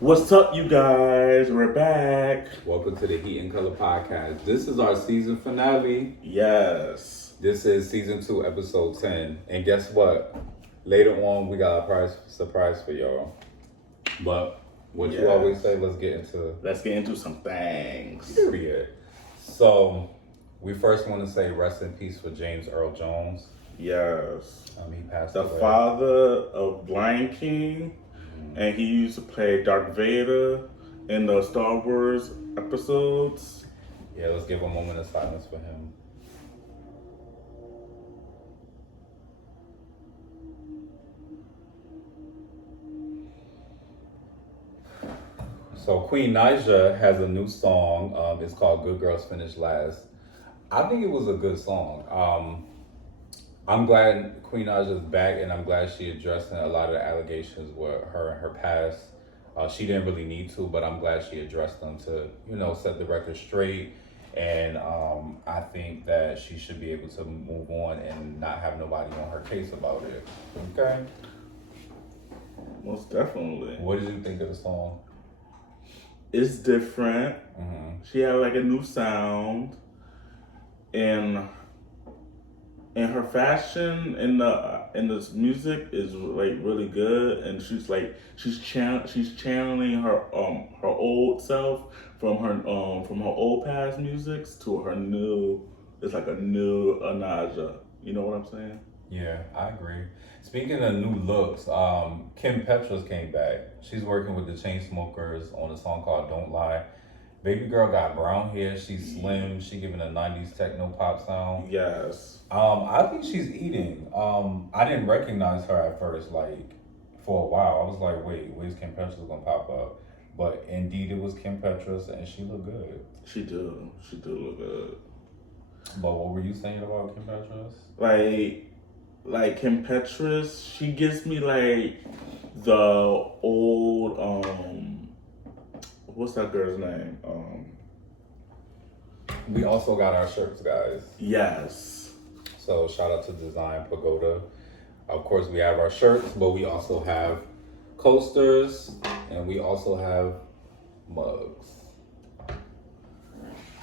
What's up, you guys? We're back. Welcome to the Heat and Color Podcast. This is our season finale. Yes. This is season 2, episode 10. And guess what? Later on, we got a surprise for y'all. But what you always say, let's get into some thangs. Period. So, we first want to say rest in peace for James Earl Jones. Yes. He passed the away. father of Lion King. And he used to play Darth Vader in the Star Wars episodes. Yeah, let's give a moment of silence for him. So Queen Naija has a new song. It's called Good Girls Finish Last. I think it was a good song. I'm glad Queen Naija is back, and I'm glad she addressed a lot of the allegations with her and her past. She didn't really need to, but I'm glad she addressed them to, set the record straight. And I think that she should be able to move on and not have nobody on her case about it. Okay? Most definitely. What did you think of the song? It's different. Mm-hmm. She had like a new sound. And her fashion in this music is like really good, and she's channeling her old self from her old past musics to her new. It's like a new Naija. You know what I'm saying? Yeah, I agree. Speaking of new looks, Kim Petras came back. She's working with the Chainsmokers on a song called "Don't Lie." Baby girl got brown hair. She's slim. She giving a 90s techno pop sound. Yes. I think she's eating. I didn't recognize her at first, for a while. I was like, wait, where's Kim Petras gonna pop up? But indeed it was Kim Petras, and she looked good. She do look good. But what were you saying about Kim Petras? Like Kim Petras, she gives me like the old what's that girl's name? We also got our shirts, guys. Yes. So shout out to Design Pagoda. Of course, we have our shirts, but we also have coasters, and we also have mugs.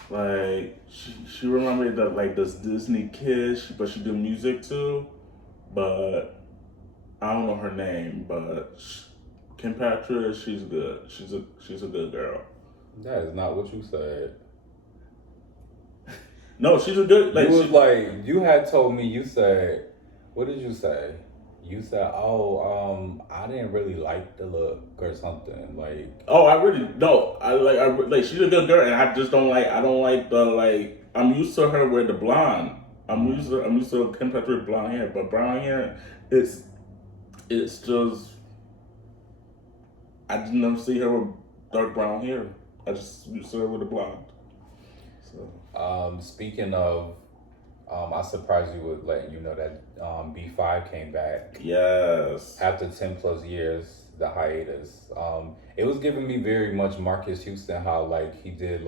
Like she remembered that like this Disney kid, but she do music too. But I don't know her name, but Kim Petras, she's good. She's a good girl. That is not what you said. No, she's a good. You had told me. You said, what did you say? You said, I didn't really like the look or something like. Oh, I really no. I like she's a good girl, and I just don't like. I don't like the like. I'm used to her with the blonde. I'm used to Kim Petras blonde hair, but brown hair, it's just. I didn't see her with dark brown hair. I just saw her with a blonde. So. Speaking of, I surprised you with letting you know that B5 came back. Yes. After 10 plus years, the hiatus. It was giving me very much Marcus Houston, how he did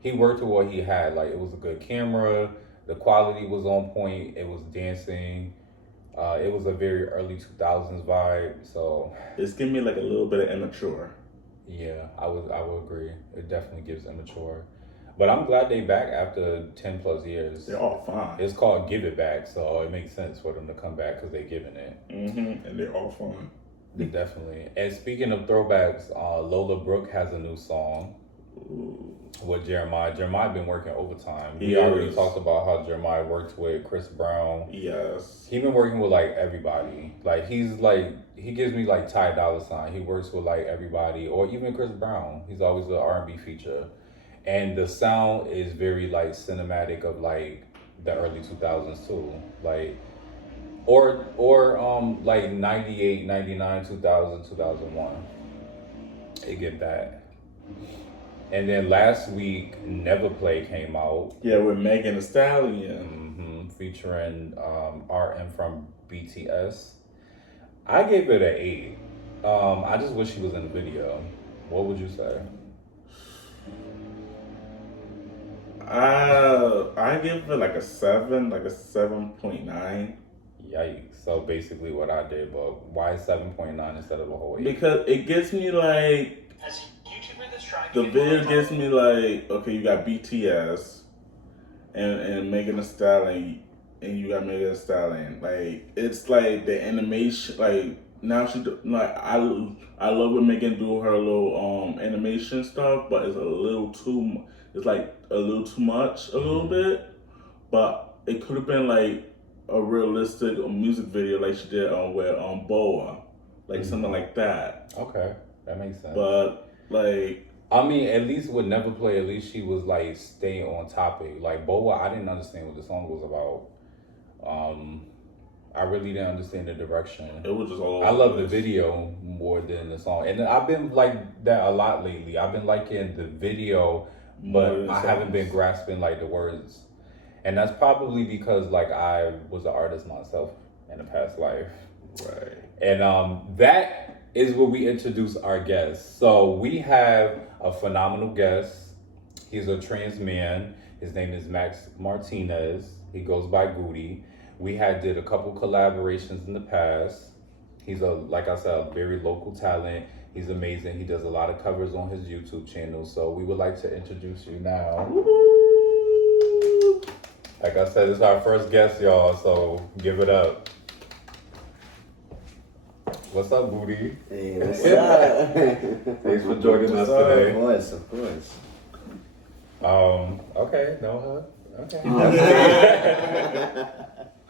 he worked with what he had. It was a good camera, the quality was on point, it was dancing. It was a very early 2000s vibe, so it's giving me a little bit of immature. Yeah, I would agree. It definitely gives immature, but I'm glad they back after 10 plus years. They're all fine. It's called Give It Back, so it makes sense for them to come back because they're giving it. And they're all fine. They definitely. And speaking of throwbacks, Lola Brooke has a new song. Ooh. With Jeremiah. Jeremiah been working overtime. We already talked about how Jeremiah worked with Chris Brown. Yes. He been working with everybody. He gives me Ty Dolla $ign. He works with everybody, or even Chris Brown. He's always an R&B feature, and the sound is very cinematic of the early 2000s too. Or 98, 99, 2000, 2001. It get that. And then last week, Never Play came out. Yeah, with Megan Thee Stallion. Featuring RM from BTS. I gave it an 8. I just wish he was in the video. What would you say? I give it a 7, a 7.9. Yikes. So basically what I did, but why 7.9 instead of a whole 8? Because it gets me like the video gets me like, okay, you got BTS and Megan Thee Stallion, and you got Megan Thee Stallion. Like it's like the animation. Like now like I love when Megan do her little animation stuff, but it's a little too. It's like a little too much, a little bit. But it could have been like a realistic music video, like she did with Boa, like something like that. Okay, that makes sense. But like. I mean, at least with Never Play, at least she was like staying on topic. Like Boa, I didn't understand what the song was about. I really didn't understand the direction. It was just all. I love the video more than the song, and I've been like that a lot lately. I've been liking the video, but I haven't been grasping like the words, and that's probably because like I was an artist myself in a past life, right? And that is where we introduce our guests. So we have a phenomenal guest. He's a trans man. His name is Max Martinez. He goes by Goody. We did a couple collaborations in the past. He's like I said, a very local talent. He's amazing. He does a lot of covers on his YouTube channel. So we would like to introduce you now. Woo-hoo! Like I said, it's our first guest, y'all. So give it up. What's up, Booty? Hey, what's up? Thanks for joining us today. Of course. Okay, no hug. Okay.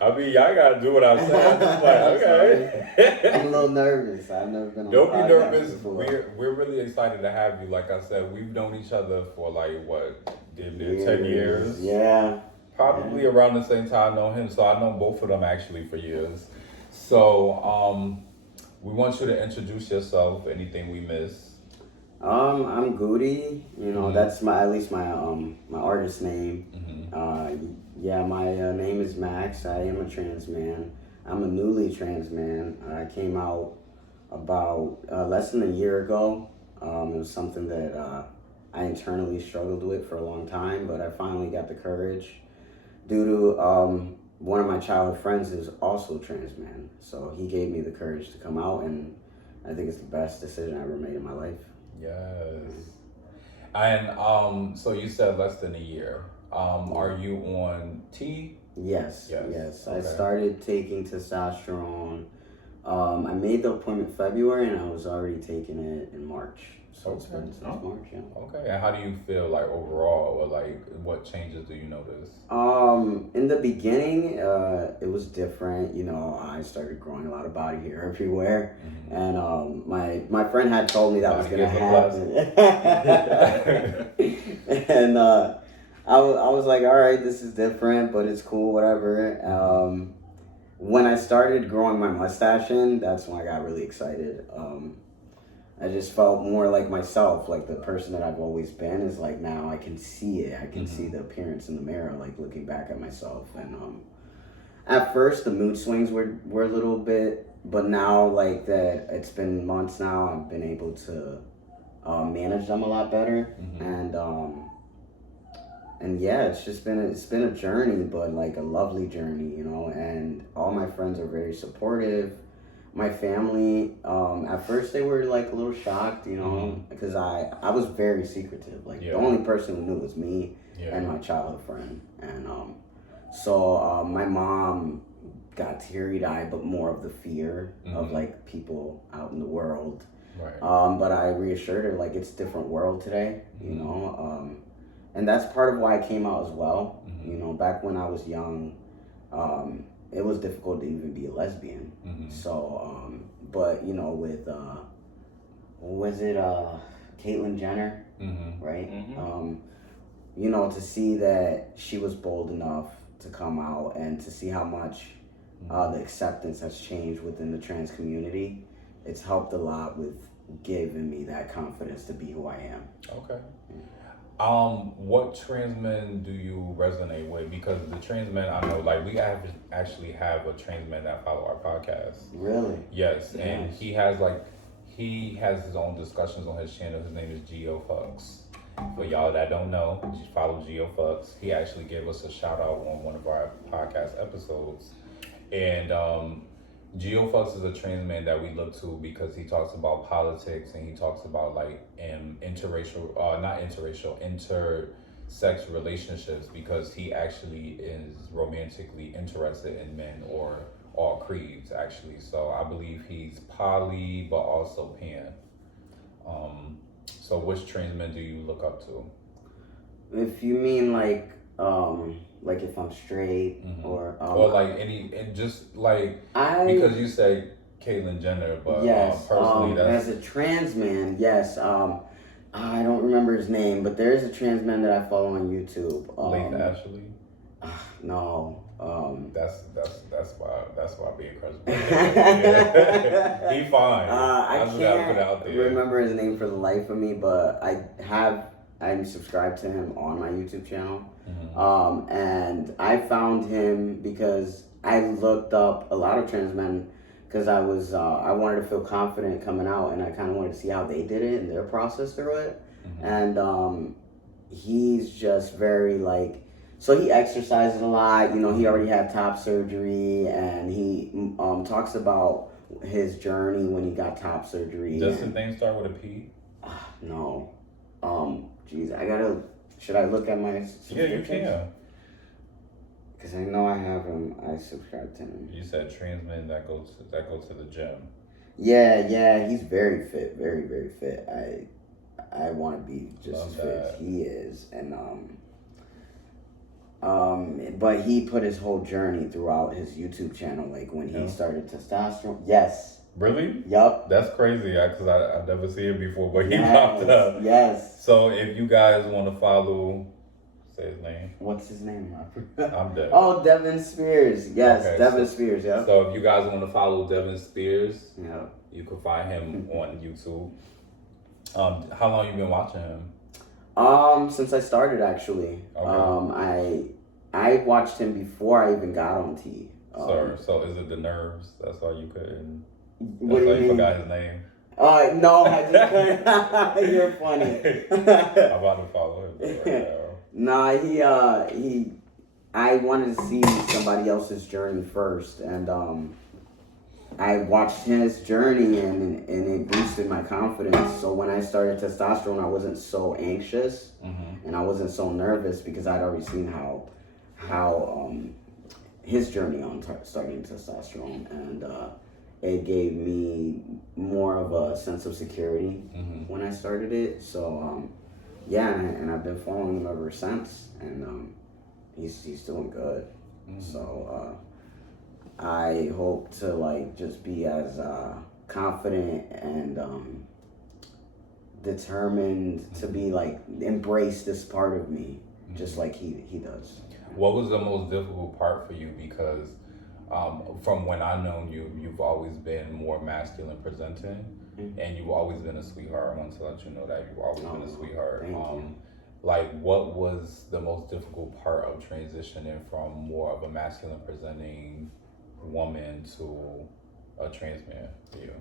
I mean, y'all gotta do what I say. I'm just like, okay. I'm a little nervous. I've never been on Don't be podcast nervous. before. We're really excited to have you. Like I said, we've known each other for like what, 10 years? Yeah. Probably around the same time I know him. So I know both of them actually for years. So we want you to introduce yourself. Anything we missed? I'm Goody. You know, that's my my artist name. My name is Max. I am a trans man. I'm a newly trans man. I came out about less than a year ago. It was something that I internally struggled with for a long time, but I finally got the courage due to one of my childhood friends is also trans man. So he gave me the courage to come out, and I think it's the best decision I ever made in my life. Yes. And so you said less than a year. Are you on T? Yes. Okay. I started taking testosterone. I made the appointment February, and I was already taking it in March. So it's been since March, yeah. Okay, and how do you feel like overall, or like what changes do you notice? In the beginning, it was different. You know, I started growing a lot of body hair everywhere, and my friend had told me that was gonna happen, and I was like, all right, this is different, but it's cool, whatever. When I started growing my mustache in, that's when I got really excited. I just felt more like myself, like the person that I've always been is like now I can see it. I can see the appearance in the mirror, like looking back at myself. And at first the mood swings were a little bit, but now like that it's been months now, I've been able to manage them a lot better. And yeah, it's been a journey, but like a lovely journey, you know, and all my friends are very supportive. My family, at first they were like a little shocked, you know, because I was very secretive. Like the only person who knew was me and my childhood friend. And so my mom got teary-eyed, but more of the fear of like people out in the world. Right. But I reassured her like it's a different world today, you know. And that's part of why I came out as well. You know, back when I was young, it was difficult to even be a lesbian. So, but you know, with was it Caitlyn Jenner, right? You know, to see that she was bold enough to come out and to see how much the acceptance has changed within the trans community, it's helped a lot with giving me that confidence to be who I am. Okay. What trans men do you resonate with? Because the trans men I know, like we actually have a trans man that follow our podcast. Really? Yes, and he has his own discussions on his channel. His name is Geo Fucks. For y'all that don't know, follow Geo Fucks. He actually gave us a shout out on one of our podcast episodes. And Geo Fox is a trans man that we look to because he talks about politics and he talks about like interracial, not interracial, intersex relationships because he actually is romantically interested in men or all creeds actually. So I believe he's poly but also pan. So which trans men do you look up to? If you mean like if I'm straight or like any and just like I because you say Caitlyn Jenner, but yes, personally that's as a trans man, yes. I don't remember his name, but there is a trans man that I follow on YouTube. Leif Ashley. No. That's why being crunched. Yeah. He fine. I just gotta put it out can't there. remember his name for the life of me, but I'm subscribed to him on my YouTube channel. And I found him because I looked up a lot of trans men because I wanted to feel confident coming out, and I kind of wanted to see how they did it and their process through it. And he's just very like, so he exercises a lot. You know, he already had top surgery, and he talks about his journey when he got top surgery. Does his name start with a P? No. Jeez, should I look at my subscriptions? Yeah, you can. Because I know I have him. I subscribe to him. You said trans men that go to the gym. Yeah, he's very fit, very, very fit. I want to be just as fit as he is, and but he put his whole journey throughout his YouTube channel, like when he started testosterone. Yes. Really? Yup. That's crazy, because I've never seen him before, but he popped up. Yes. So if you guys want to follow, say his name. What's his name? I'm Devin. Oh, Devin Spears. Yes, okay, Devin Spears. Yeah. So if you guys want to follow Devin Spears, you can find him on YouTube. How long you been watching him? Since I started actually. Okay. I watched him before I even got on T. So is it the nerves? That's why you couldn't. What do you mean? Forgot his name. No, I just couldn't. You're funny. I'm about to follow him right now. Nah, I wanted to see somebody else's journey first, and I watched his journey, and it boosted my confidence. So when I started testosterone, I wasn't so anxious, and I wasn't so nervous because I'd already seen how his journey on starting testosterone, and it gave me more of a sense of security when I started it. So and I've been following him ever since, and he's doing good. So I hope to like just be as confident and determined to be like embrace this part of me, just like he does. What was the most difficult part for you? Because from when I've known you, you've always been more masculine presenting, and you've always been a sweetheart. I want to let you know that you've always been a sweetheart. Thank you. Like, what was the most difficult part of transitioning from more of a masculine presenting woman to a trans man for you?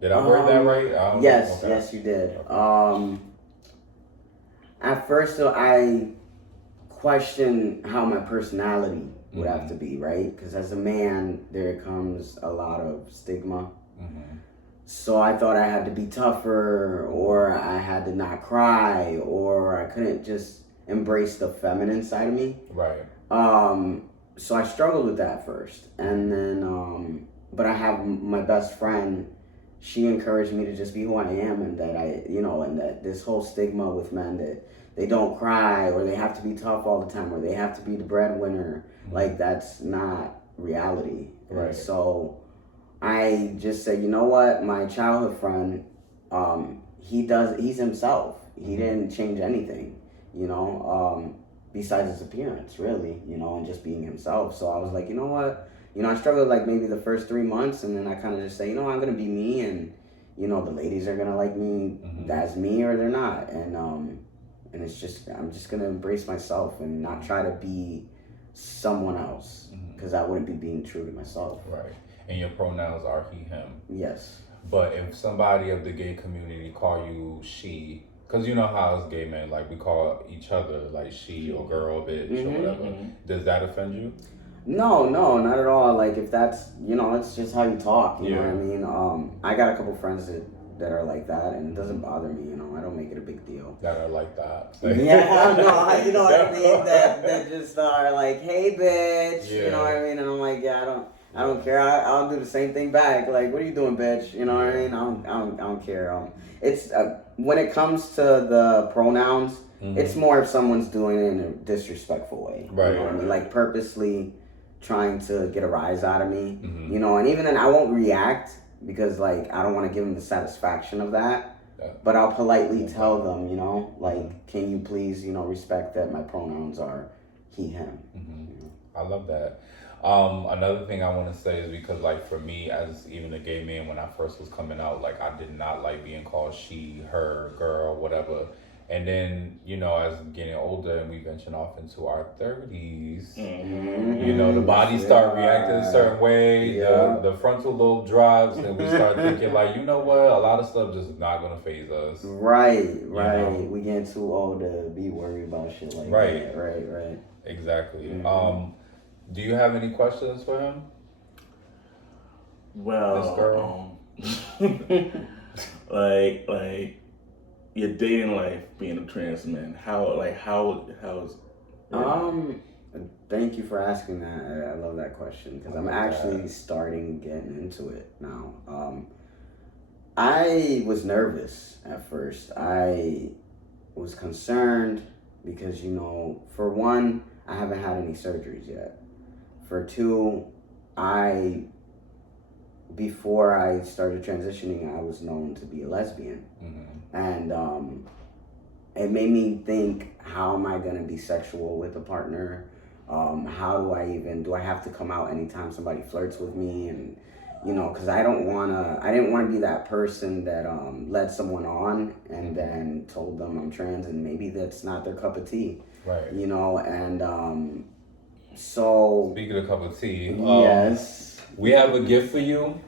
Did I word that right? Yes, yes, you did. Okay. At first, I questioned how my personality would have to be, right? Because as a man, there comes a lot of stigma. So I thought I had to be tougher, or I had to not cry, or I couldn't just embrace the feminine side of me. Right. So I struggled with that first, and then, but I have my best friend. She encouraged me to just be who I am, and that and that this whole stigma with men that they don't cry, or they have to be tough all the time, or they have to be the breadwinner. Like, that's not reality. Right. And so I just said, you know what, my childhood friend, he's himself. He didn't change anything, besides his appearance, really, and just being himself. So I was like, you know what, I struggled like maybe the first 3 months, and then I kind of just say, I'm going to be me, and, the ladies are going to like me as me, or they're not. And it's just, I'm just going to embrace myself and not try to be someone else, because I wouldn't be being true to myself. Right. And your pronouns are he, him. Yes. But if somebody of the gay community call you she, because you know how as gay men, like, we call each other like she or girl, bitch, or whatever, does that offend you? No, not at all. Like if that's it's just how you talk. You know what I Yeah. mean? I got a couple friends that are like that, and it doesn't bother me. I don't make it a big deal. That are like that. Yeah, no, you know what I mean. That just are like, hey, bitch. You know what I mean? And I'm like, yeah, I don't care. I'll do the same thing back. Like, what are you doing, bitch? You know what I mean? I don't care. It's when it comes to the pronouns, it's more if someone's doing it in a disrespectful way. Right. You know what I mean? Like purposely trying to get a rise out of me. And even then I won't react because like I don't want to give them the satisfaction of that. But I'll politely tell them, like, can you please, respect that my pronouns are he, him. I love that. Another thing I want to say is because, like, for me, as even a gay man, when I first was coming out, like, I did not like being called she, her, girl, whatever. And then, as getting older and we venture off into our 30s, the body start reacting a certain way, the frontal lobe drops, and we start thinking, like, you know what, a lot of stuff just is not going to phase us. Right. We getting too old to be worried about shit like that. Right. Exactly. Do you have any questions for him? Well, this girl? like your dating life being a trans man, how is thank you for asking that. I love that question because I'm actually starting getting into it now. I was nervous at first. I was concerned because for one, I haven't had any surgeries yet. For two, before I started transitioning, I was known to be a lesbian. And it made me think, how am I going to be sexual with a partner? How do I have to come out anytime somebody flirts with me? And, because I didn't want to be that person that led someone on and then told them I'm trans and maybe that's not their cup of tea. Right. And so. Speaking of cup of tea, yes. We have a gift for you.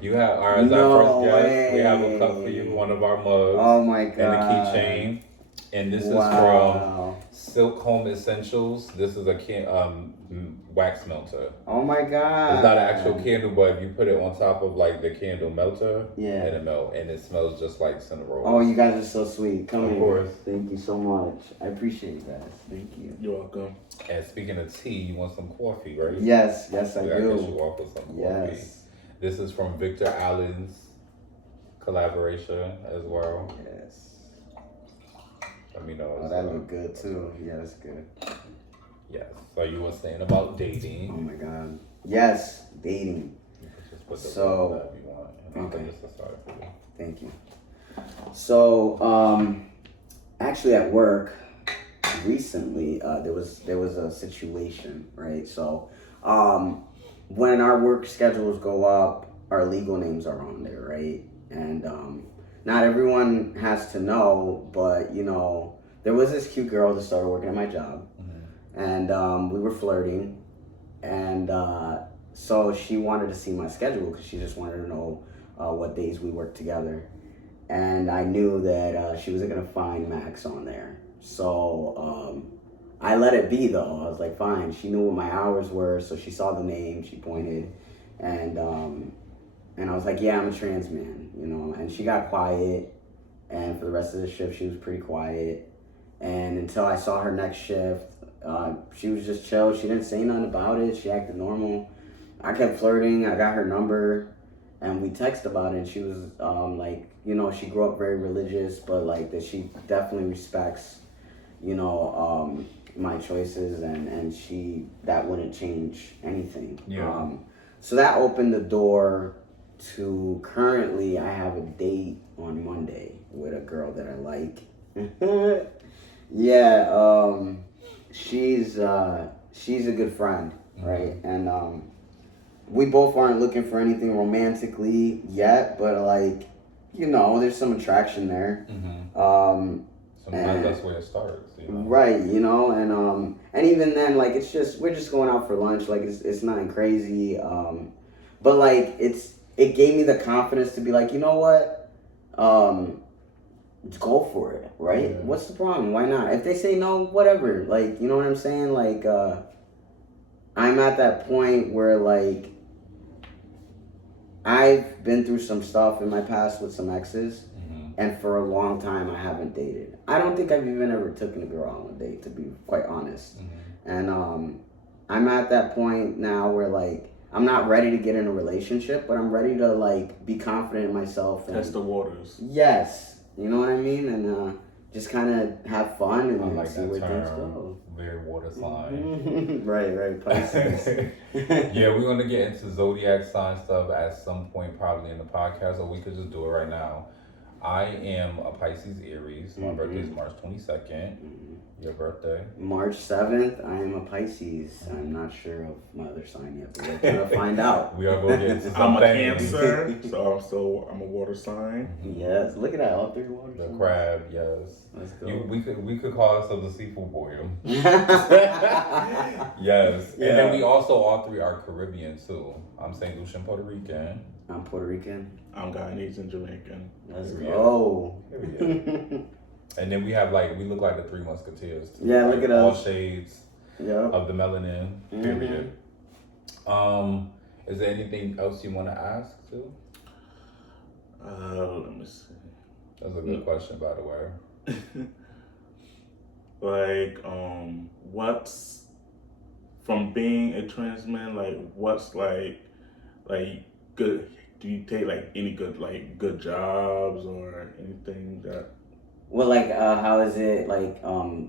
You have our first guest. We have a cup for you, one of our mugs. Oh my god! And a keychain. And this is from Silk Home Essentials. This is a wax melter. Oh my god! It's not an actual candle, but if you put it on top of like the candle melter, yeah, it'll melt, and it smells just like cinnamon rolls. Oh, you guys are so sweet. Come of course. Thank you so much. I appreciate you guys. Thank you. You're welcome. And speaking of tea, you want some coffee, right? Yes, I do. I guess you offer some coffee. Yes. This is from Victor Allen's collaboration as well. Yes. Let me know. Oh, that look good too. Yeah, that's good. Yes. So you were saying about dating. Oh my god. Yes, dating. You can just put the so. If you want. And okay. this aside for you. Thank you. So, actually, at work recently, there was a situation, right? So, when our work schedules go up, our legal names are on there, right? And not everyone has to know, but there was this cute girl that started working at my job, and we were flirting, and so she wanted to see my schedule because she just wanted to know what days we worked together, and I knew that she wasn't gonna find Max on there, so I let it be though. I was like, fine. She knew what my hours were, so she saw the name, she pointed, and I was like, yeah, I'm a trans man, and she got quiet, and for the rest of the shift, she was pretty quiet, and until I saw her next shift, she was just chill. She didn't say nothing about it. She acted normal. I kept flirting. I got her number, and we texted about it, and she was like, she grew up very religious, but like that she definitely respects, my choices, and that wouldn't change anything. Yeah. So that opened the door to currently I have a date on Monday with a girl that I like. Yeah, she's a good friend, right? And we both aren't looking for anything romantically yet, but like, there's some attraction there. Sometimes that's where it starts, Right, and even then, like, we're just going out for lunch, like, it's nothing crazy, but like, it gave me the confidence to be like, you know what, go for it, right? Yeah. What's the problem? Why not? If they say no, whatever, like, you know what I'm saying? Like, I'm at that point where like I've been through some stuff in my past with some exes, and for a long time I haven't dated. I don't think I've even ever taken a girl on a date, to be quite honest. And I'm at that point now where like I'm not ready to get in a relationship, but I'm ready to like be confident in myself and Test the waters. yes, you know what I mean, and just kind of have fun and like see where things go. Very water sign. Right, Pisces. Yeah, we're gonna get into zodiac sign stuff at some point, probably in the podcast, or we could just do it right now. I am a Pisces Aries. My birthday is March 22nd. Your birthday? March 7th. I am a Pisces. I'm not sure of my other sign yet, but we're gonna find out. We are going to get into some I'm a things. Cancer, so I'm a water sign. Yes, look at that. All 3 water The signs. crab, yes. Let's go. We could call ourselves the seafood boil. Yeah. Yes. And then we also all 3 are Caribbean too. I'm St. Lucian, Puerto Rican. I'm Puerto Rican. I'm Guyanese and Jamaican. Let's Here we go. And then we have like, we look like the 3 Musketeers too. Yeah, like, look at all us. shades Yep. of the melanin, period. Is there anything else you want to ask too? Let me see. That's a good question, by the way. Like, what's from being a trans man? Like, what's like good? Do you take like any good jobs or anything that? Well, like, how is it like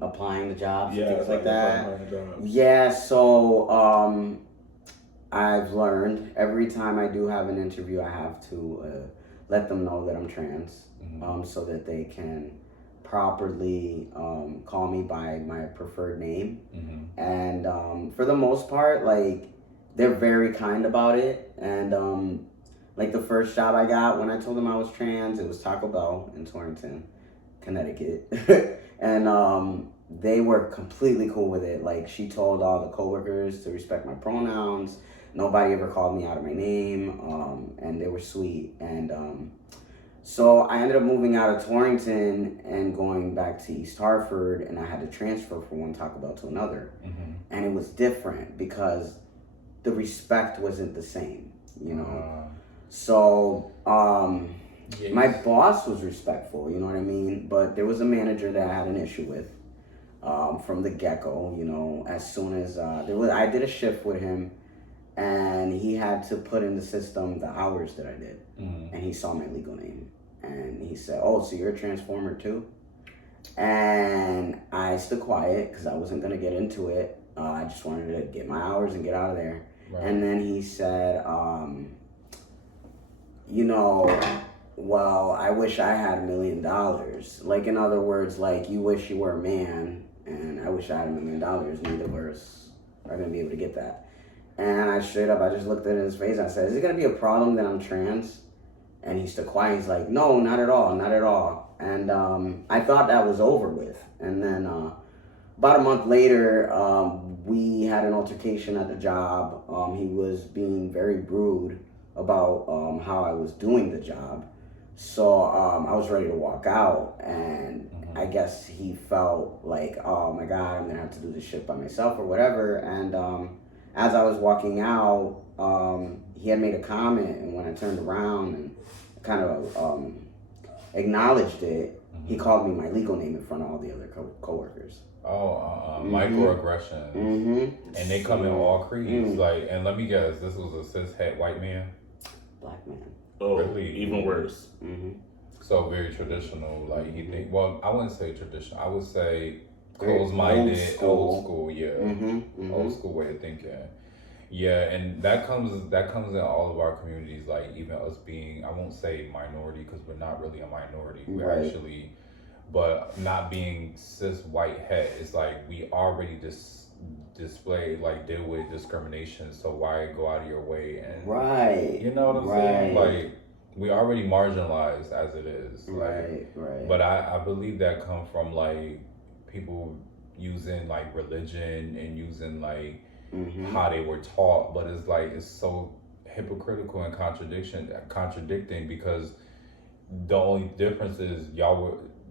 applying to jobs and things like that? applying to jobs. Yeah, so I've learned every time I do have an interview, I have to let them know that I'm trans, so that they can properly call me by my preferred name. And for the most part, like, they're very kind about it. And like the first job I got when I told them I was trans, it was Taco Bell in Torrington, Connecticut. And they were completely cool with it. Like, she told all the coworkers to respect my pronouns. Nobody ever called me out of my name, and they were sweet. And so I ended up moving out of Torrington and going back to East Hartford, and I had to transfer from one Taco Bell to another. And it was different because the respect wasn't the same, you know? So my boss was respectful, you know what I mean? But there was a manager that I had an issue with from the get-go, you know. As soon as I did a shift with him, and he had to put in the system the hours that I did. And he saw my legal name. And he said, "Oh, so you're a transformer too?" And I stood quiet because I wasn't going to get into it. I just wanted to get my hours and get out of there. Right. And then he said, you know, well, I wish I had $1 million. Like, in other words, like, you wish you were a man, and I wish I had $1 million. Neither of us are going to be able to get that. And I just looked at his face. I said, "Is it going to be a problem that I'm trans?" And he stood quiet. He's like, "No, not at all, not at all." And I thought that was over with. And then about a month later, we had an altercation at the job. He was being very rude about how I was doing the job. So I was ready to walk out. And I guess he felt like, oh my God, I'm going to have to do this shit by myself or whatever. And as I was walking out, he had made a comment. And when I turned around and kind of acknowledged it, he called me my legal name in front of all the other coworkers. Microaggressions. And they come in all creeds. Like, and let me guess, this was a cis-het white man? Black man. Oh, really? Even worse. So very traditional. Like, he think. Well, I wouldn't say traditional. I would say closed-minded, old school. Yeah, old school way of thinking. Yeah, and that comes in all of our communities. Like, even us being, I won't say minority because we're not really a minority. We're actually, but not being cis white het, it's like we already display, like, deal with discrimination. So why go out of your way and you know what I'm saying? Like, we already marginalized as it is. Like, But I believe that come from like people using like religion and using like how they were taught, but it's like it's so hypocritical and contradicting because the only difference is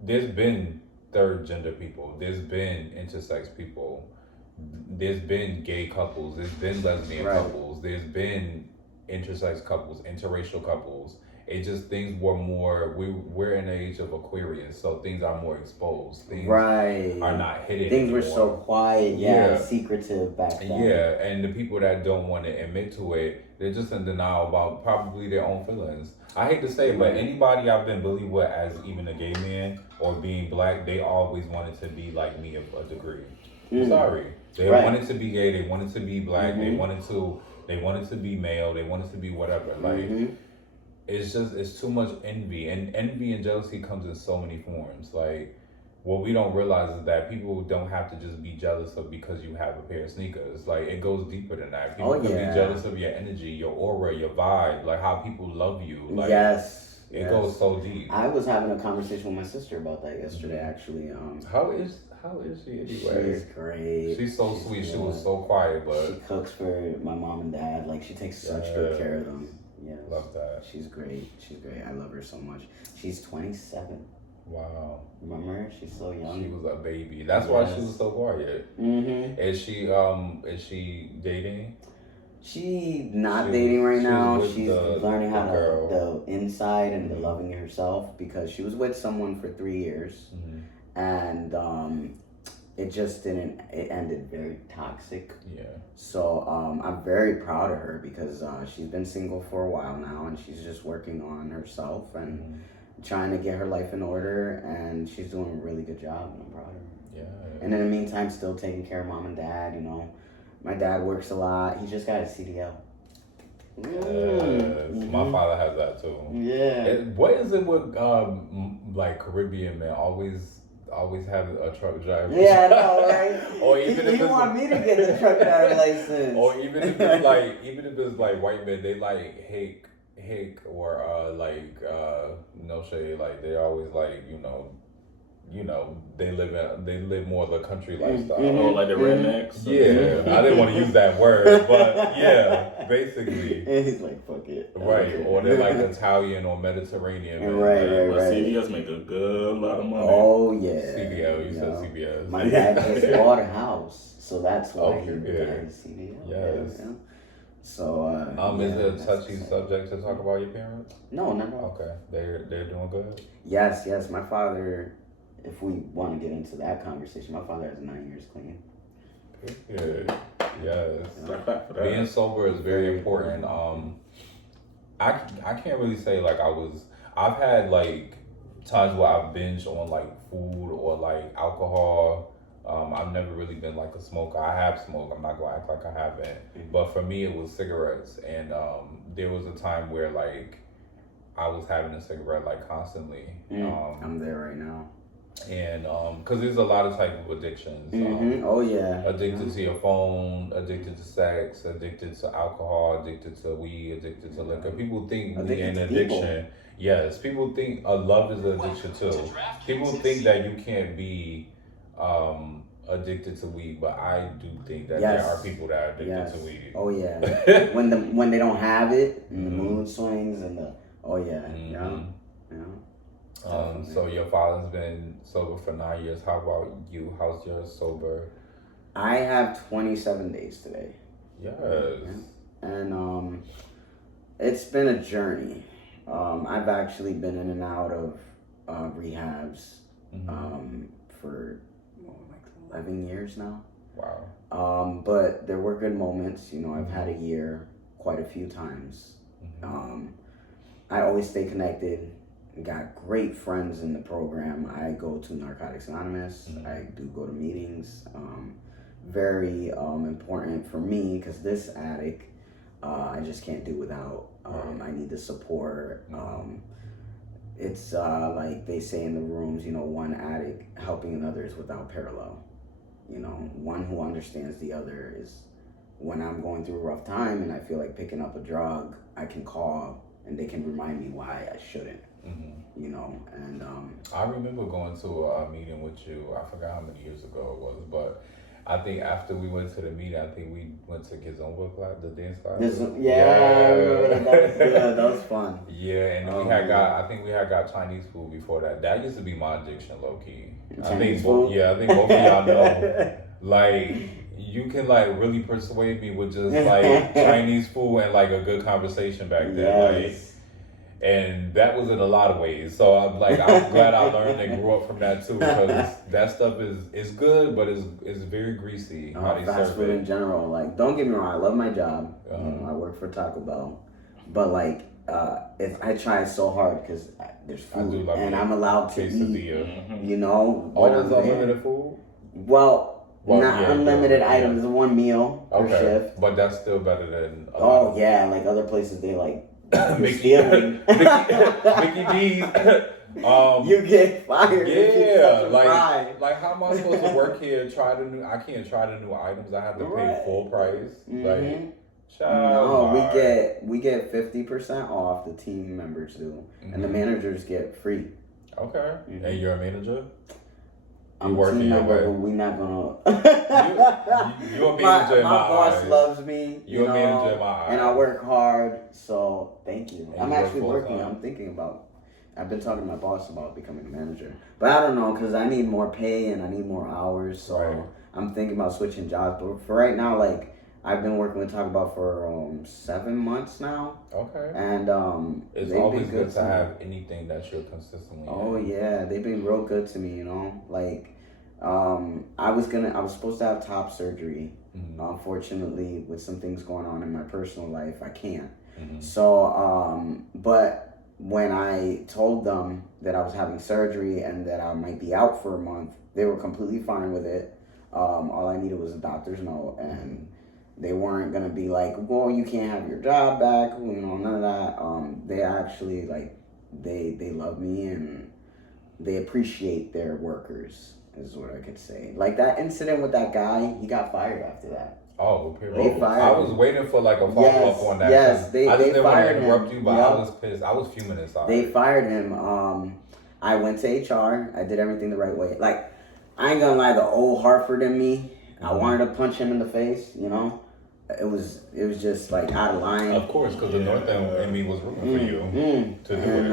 there's been third gender people, there's been intersex people, there's been gay couples, there's been lesbian Right. couples, there's been intersex couples, interracial couples. It just things were more. We're in the age of Aquarius, so things are more exposed. Things Right. are not hidden. Things anymore. were so quiet, yeah, Yeah. secretive back then. Yeah, and the people that don't want to admit to it, they're just in denial about probably their own feelings. I hate to say it, but anybody I've been bullied with as even a gay man or being black, they always wanted to be like me a degree. I'm sorry. They wanted to be gay, they wanted to be black, they wanted to be male, they wanted to be whatever. Like it's too much envy. And envy and jealousy comes in so many forms. Like what we don't realize is that people don't have to just be jealous of because you have a pair of sneakers. Like it goes deeper than that. People can be jealous of your energy, your aura, your vibe, like how people love you. Like it goes so deep. I was having a conversation with my sister about that yesterday, actually. How is she anyway? She's great. She's so sweet. She was so quiet, but she cooks for my mom and dad. Like she takes such good care of them. Yes. Love that. She's great. She's great. I love her so much. She's 27. Wow. Remember her? She's so young. She was a baby. That's why she was so quiet. Mm-hmm. Is she dating? She not dating right now. She's the learning how girl. the inside and the loving herself, because she was with someone for 3 years, and it just didn't. It ended very toxic. Yeah. So I'm very proud of her, because she's been single for a while now, and she's just working on herself and trying to get her life in order, and she's doing a really good job, and I'm proud of her. Yeah. And in the meantime, still taking care of mom and dad. You know, my dad works a lot. He just got a CDL. My father has that too. Yeah. What is it with like Caribbean men always have a truck driver? Yeah, I know, right? Or even if you want me to get the truck driver license. Or even if it's like white men, they like hake or no shade, like they always like they live more of the country lifestyle. Oh, like the rednecks. Yeah, I didn't want to use that word, but yeah, basically. And he's like, fuck it. Right, or they're like Italian or Mediterranean. Right. CBS make a good lot of money. Oh yeah. CBL, you said CBS. My dad just bought a house, so that's why he got yeah. his CDL. Yes. Yeah. So is it a touchy subject to talk about your parents? No, not at all. Okay, they're doing good. Yes. My father, if we want to get into that conversation, my father has 9 years clean. Good. Yes. Yeah. Being sober is very important. I can't really say like I've had like times where I've binged on like food or like alcohol. I've never really been like a smoker. I have smoked. I'm not gonna act like I haven't. But for me, it was cigarettes, and there was a time where like I was having a cigarette like constantly. I'm there right now. And because there's a lot of type of addictions. Oh yeah. Addicted to your phone, addicted to sex, addicted to alcohol, addicted to weed, addicted to liquor. People think an addiction. Yes, people think love is an addiction too. People think that you can't be addicted to weed, but I do think that there are people that are addicted to weed. Oh yeah. when they don't have it, and the mood swings, and so your father's been sober for 9 years. How about you? How's your sober? I have 27 days today. Yes. And it's been a journey. I've actually been in and out of rehabs for like 11 years now. Wow. But there were good moments. You know, I've had a year quite a few times. I always stay connected. Got great friends in the program. I go to Narcotics Anonymous. I do go to meetings. Very important for me, because this addict, I just can't do without. I need the support. It's like they say in the rooms, one addict helping another is without parallel. One who understands the other is, when I'm going through a rough time and I feel like picking up a drug, I can call and they can remind me why I shouldn't. And I remember going to a meeting with you. I forgot how many years ago it was, but I think after we went to the meeting, I think we went to Kizomba class, the dance class. I remember that. That was good. That was fun. Yeah, and I think we had got Chinese food before that. That used to be my addiction, low key. I think both of y'all know. Like, you can like really persuade me with just like Chinese food and like a good conversation back then. Yes. And that was in a lot of ways. So I'm glad I learned and grew up from that too, because that stuff is good, but it's very greasy. How they Fast serve food it. in general. Like, don't get me wrong, I love my job. You know, I work for Taco Bell, but like, I try so hard because there's food and I'm allowed to eat. You know, Always unlimited food. Well, not unlimited items. One meal per shift. But that's still better than. Yeah, like other places they like. Mickey stealing. Mickey D's. You get fired. Yeah, like how am I supposed to work here? I can't try the new items. I have to pay full price. Like, no, we get 50% off. The team members do, and the managers get free. Okay, and you're a manager. I'm a team member, but we're not gonna. You're a manager in my boss eyes. loves me. You're a manager in my eyes. And I work hard, so thank you. And I'm you actually work working. full-time. I'm thinking about. I've been talking to my boss about becoming a manager, but I don't know because I need more pay and I need more hours. So I'm thinking about switching jobs. But for right now, like I've been working with Taco Bell for 7 months now. Okay. And it's always good to have anything that you're consistently. Yeah, they've been real good to me. You know, like. I was supposed to have top surgery. Unfortunately, with some things going on in my personal life, I can't. So, but when I told them that I was having surgery and that I might be out for a month, they were completely fine with it. All I needed was a doctor's note, and they weren't gonna be like, "Well, you can't have your job back," you know, none of that. They actually like they love me and they appreciate their workers. Is what I could say. Like that incident with that guy, he got fired after that. Oh, they fired I was waiting for like a follow up on that. Yes, they I just didn't want to fired interrupt him. you, but I was pissed. I was fuming inside. They fired him. I went to HR. I did everything the right way. Like I ain't gonna lie, the old Hartford in me, I wanted to punch him in the face. You know, it was just like out of line. Of course, because the North End in me was rooting for you to do it.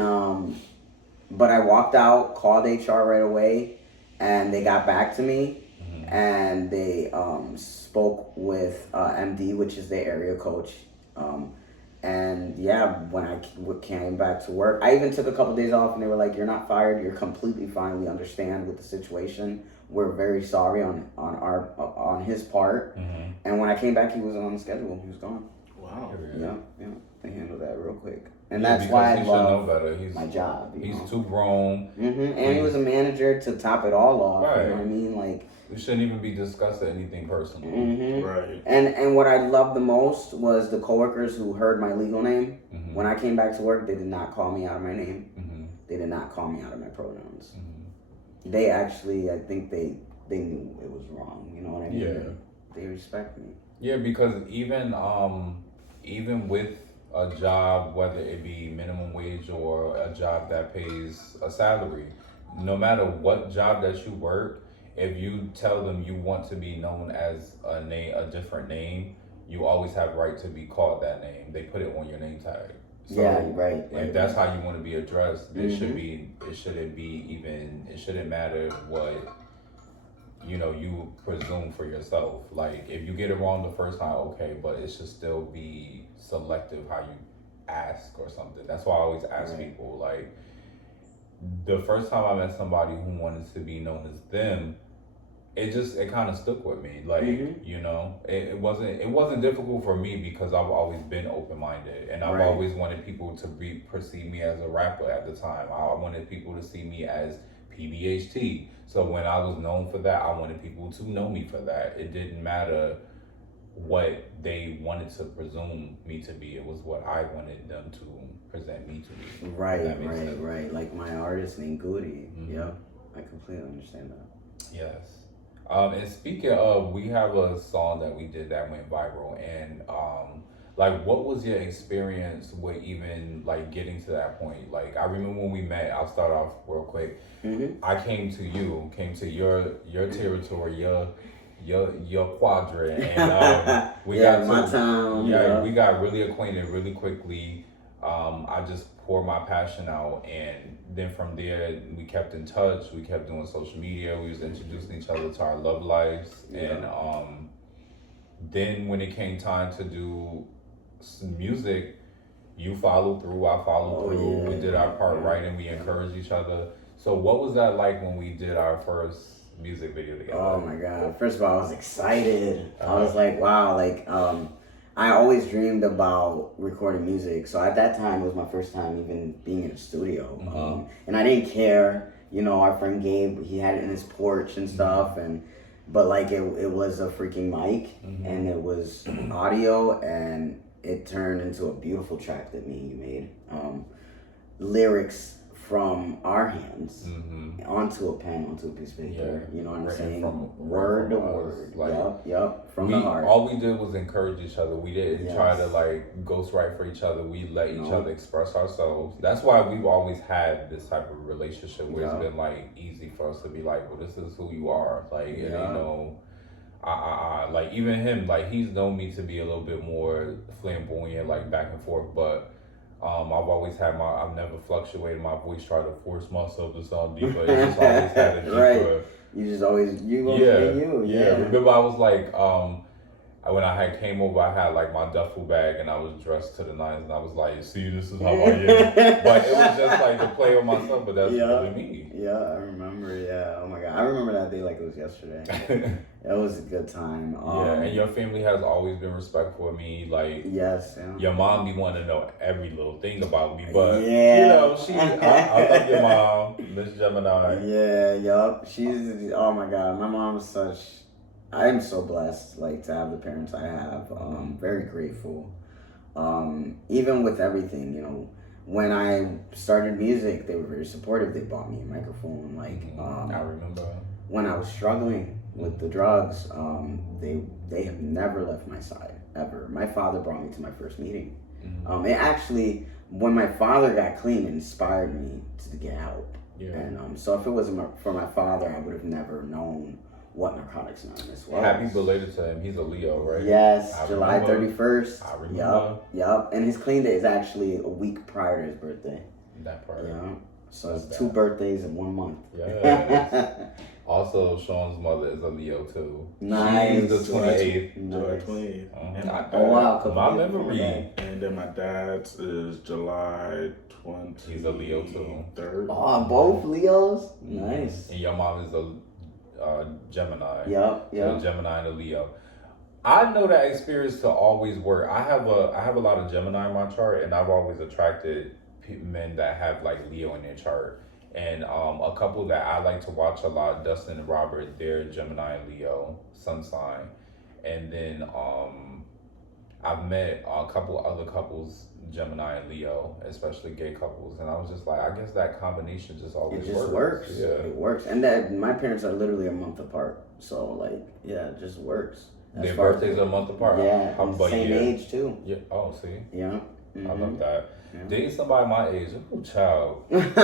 But I walked out, called HR right away. And they got back to me, and they spoke with MD, which is the area coach. And yeah, when I came back to work, I even took a couple days off, and they were like, "You're not fired. You're completely fine. We understand with the situation. We're very sorry on his part." And when I came back, he was on the schedule. He was gone. Wow. Yeah. They handled that real quick. And that's why I love my job. He's too grown. And he was a manager to top it all off. Right. You know what I mean? Like we shouldn't even be discussing anything personal. Right. And what I loved the most was the coworkers who heard my legal name. When I came back to work, they did not call me out of my name. They did not call me out of my pronouns. They actually, I think they knew it was wrong. You know what I mean? Yeah. They respect me. Yeah, because even with a job, whether it be minimum wage or a job that pays a salary, no matter what job that you work, if you tell them you want to be known as a different name, you always have right to be called that name. They put it on your name tag. So if that's how you want to be addressed, it shouldn't matter what you presume for yourself. Like if you get it wrong the first time, okay, but it should still be selective how you ask or something. That's why I always ask people, like the first time I met somebody who wanted to be known as them, it kind of stuck with me. Like it wasn't difficult for me because I've always been open-minded, and I've always wanted people to perceive me as a rapper at the time. I wanted people to see me as PBHT. So when I was known for that, I wanted people to know me for that. It didn't matter what they wanted to presume me to be. It was what I wanted them to present me to be. Right. Like my artist named Goody. Yeah, I completely understand that. Yes. And speaking of, we have a song that we did that went viral, and like, what was your experience with even like getting to that point? Like, I remember when we met. I'll start off real quick. I came to your territory, your quadrant, and we got my town. We got really acquainted really quickly. I just poured my passion out, and then from there we kept in touch. We kept doing social media. We was introducing each other to our love lives, and then when it came time to do some music, you followed through, I followed through. Yeah, We did our part right, and we encouraged each other. So what was that like when we did our first music video together? Oh my God. First of all, I was excited. I was like, wow, like, I always dreamed about recording music. So at that time, it was my first time even being in a studio. And I didn't care. You know, our friend Gabe, he had it in his porch and stuff. But like, it was a freaking mic and it was audio, and it turned into a beautiful track that me and you made. Lyrics from our hands onto a pen, onto a piece of paper. You know what I'm saying? From word to us, word. like, Yep. From the heart. All we did was encourage each other. We didn't try to like ghostwrite for each other. We let each other express ourselves. That's why we've always had this type of relationship where it's been like easy for us to be like, well, this is who you are. Like, it ain't no like even him, like he's known me to be a little bit more flamboyant, like back and forth, but I've always had I've never fluctuated my voice, tried to force myself to sound deeper. It just always had a deeper. You just always, you gonna be you. Yeah. Remember I was like, when I had came over, I had like my duffel bag and I was dressed to the nines, and I was like, see, this is how I am. But it was just like to play on myself, but that's really me. Yeah, I remember, Oh my God, I remember that day like it was yesterday. It was a good time. And your family has always been respectful of me. Like, your mom be wanting to know every little thing about me, but you know, I love your mom, Miss Gemini. She's, oh my God, my mom is such. I am so blessed, like, to have the parents I have. Very grateful. Even with everything, you know, when I started music, they were very supportive. They bought me a microphone. Like, I remember when I was struggling with the drugs, they have never left my side ever. My father brought me to my first meeting. It actually, when my father got clean, it inspired me to get help. And so if it wasn't for my father, I would have never known what Narcotics Anonymous was. Happy belated to him. He's a Leo, right? Yes, July 31st. I remember. Yep. And his clean day is actually a week prior to his birthday. That part. Yeah. So it's 2 birthdays in 1 month. Yes. Also, Sean's mother is a Leo too. Nice. She's the 28th. July 28th. And my memory. And then my dad's is July 20th. He's a Leo too. 3rd. Oh, both Leos? Nice. And your mom is a Gemini. Yep. So Gemini and a Leo. I know that experience to always work. I have a lot of Gemini in my chart, and I've always attracted men that have like Leo in their chart. And a couple that I like to watch a lot, Dustin and Robert, they're Gemini and Leo, sun sign. And then I've met a couple other couples, Gemini and Leo, especially gay couples, and I was just like, I guess that combination just always works. Yeah, it works. And that my parents are literally a month apart, so like, it just works. Their birthdays are a month apart. Yeah, how about same age too. Yeah. Oh, see. Yeah. I love that. Dating somebody my age, oh child. Because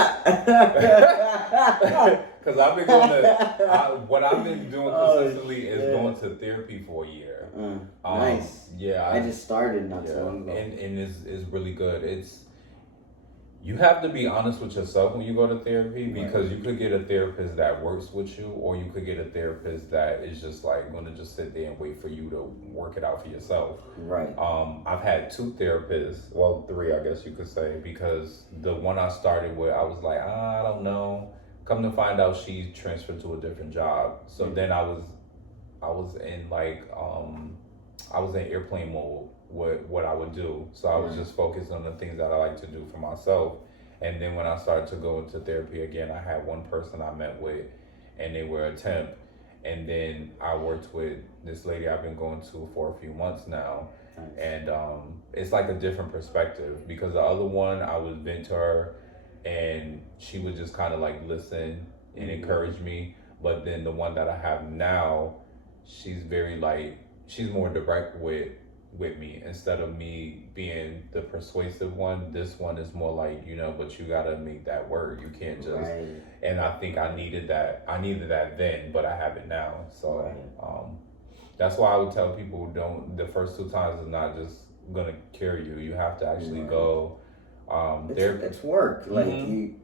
I've been going to, what I've been doing consistently is going to therapy for a year. Nice. Yeah. I just started not so long ago. And it's really good. You have to be honest with yourself when you go to therapy, because you could get a therapist that works with you, or you could get a therapist that is just like going to just sit there and wait for you to work it out for yourself. Right. I've had 2 therapists, well, 3, I guess you could say, because the one I started with, I was like, I don't know. Come to find out, she transferred to a different job. So then I was in like, I was in airplane mode with what I would do. So I was just focused on the things that I like to do for myself. And then when I started to go into therapy again, I had one person I met with, and they were a temp. And then I worked with this lady I've been going to for a few months now. Nice. And it's like a different perspective, because the other one, I would vent to her and she would just kind of like listen and encourage me. But then the one that I have now, she's very like, she's more direct with me. Instead of me being the persuasive one, this one is more like, but you gotta make that work. You can't just, and I think I needed that then, but I have it now. So that's why I would tell people, the first 2 times is not just gonna cure you. You have to actually go, it's work. Like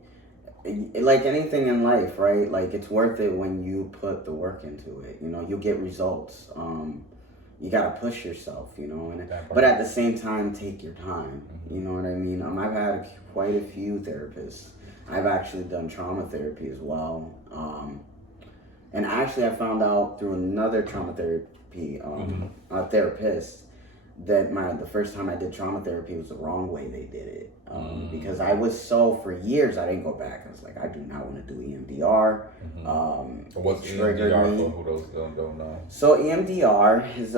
like anything in life, right? Like, it's worth it when you put the work into it. You'll get results. you gotta push yourself, you know. And That part. but at the same time, take your time. You know what I mean? I've had quite a few therapists. I've actually done trauma therapy as well. And actually, I found out through another trauma therapy therapist that the first time I did trauma therapy was the wrong way they did it. Because I was for years, I didn't go back. I was like, I do not want to do EMDR. What's It triggered EMDR me. for who those don't know? So EMDR is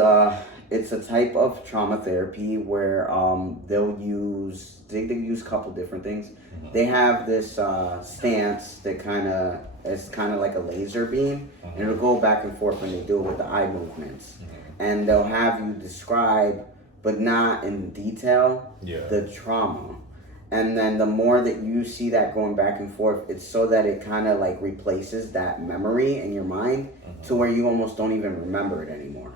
it's a type of trauma therapy where they use a couple different things. They have this stance that it's kind of like a laser beam, and it'll go back and forth when they do it with the eye movements. And they'll have you describe, but not in detail, the trauma. And then the more that you see that going back and forth, it's so that it kind of like replaces that memory in your mind to where you almost don't even remember it anymore.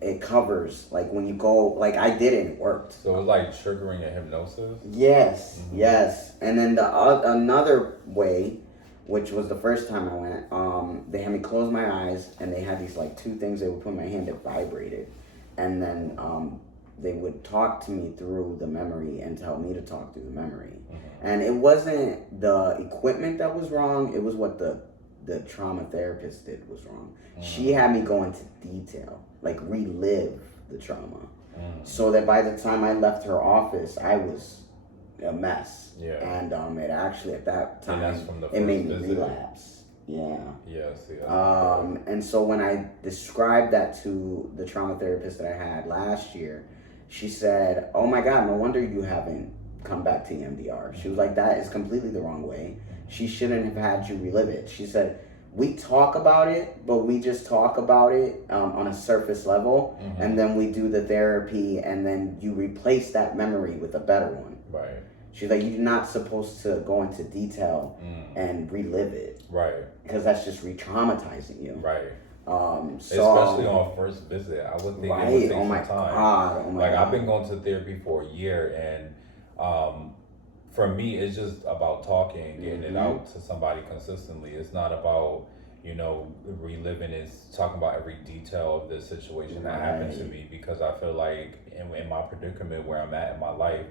It covers, like when you go, like I did it, it worked. So it's like triggering a hypnosis? Yes, yes. And then another way, which was the first time I went, they had me close my eyes, and they had these like two things they would put in my hand that vibrated. And then they would talk to me through the memory and tell me to talk through the memory. And it wasn't the equipment that was wrong, it was what the trauma therapist did was wrong. She had me go into detail, like relive the trauma. So that by the time I left her office, I was a mess. Yeah. And it actually at that time, And that's from the it made first me visit? relapse. Yeah. Yes. And so when I described that to the trauma therapist that I had last year, she said, "Oh my God, no wonder you haven't come back to EMDR." She was like, "That is completely the wrong way. She shouldn't have had you relive it." She said, "We talk about it, but we just talk about it on a surface level, and then we do the therapy, and then you replace that memory with a better one." Right. She's like, "You're not supposed to go into detail and relive it, Right. because that's just re-traumatizing you." Right. So, Especially on first visit, I would think it would take oh my some time. God, oh my Like God. I've been going to therapy for a year, and for me, it's just about talking, getting it out to somebody consistently. It's not about reliving. It's talking about every detail of the situation that happened to me, because I feel like in my predicament where I'm at in my life,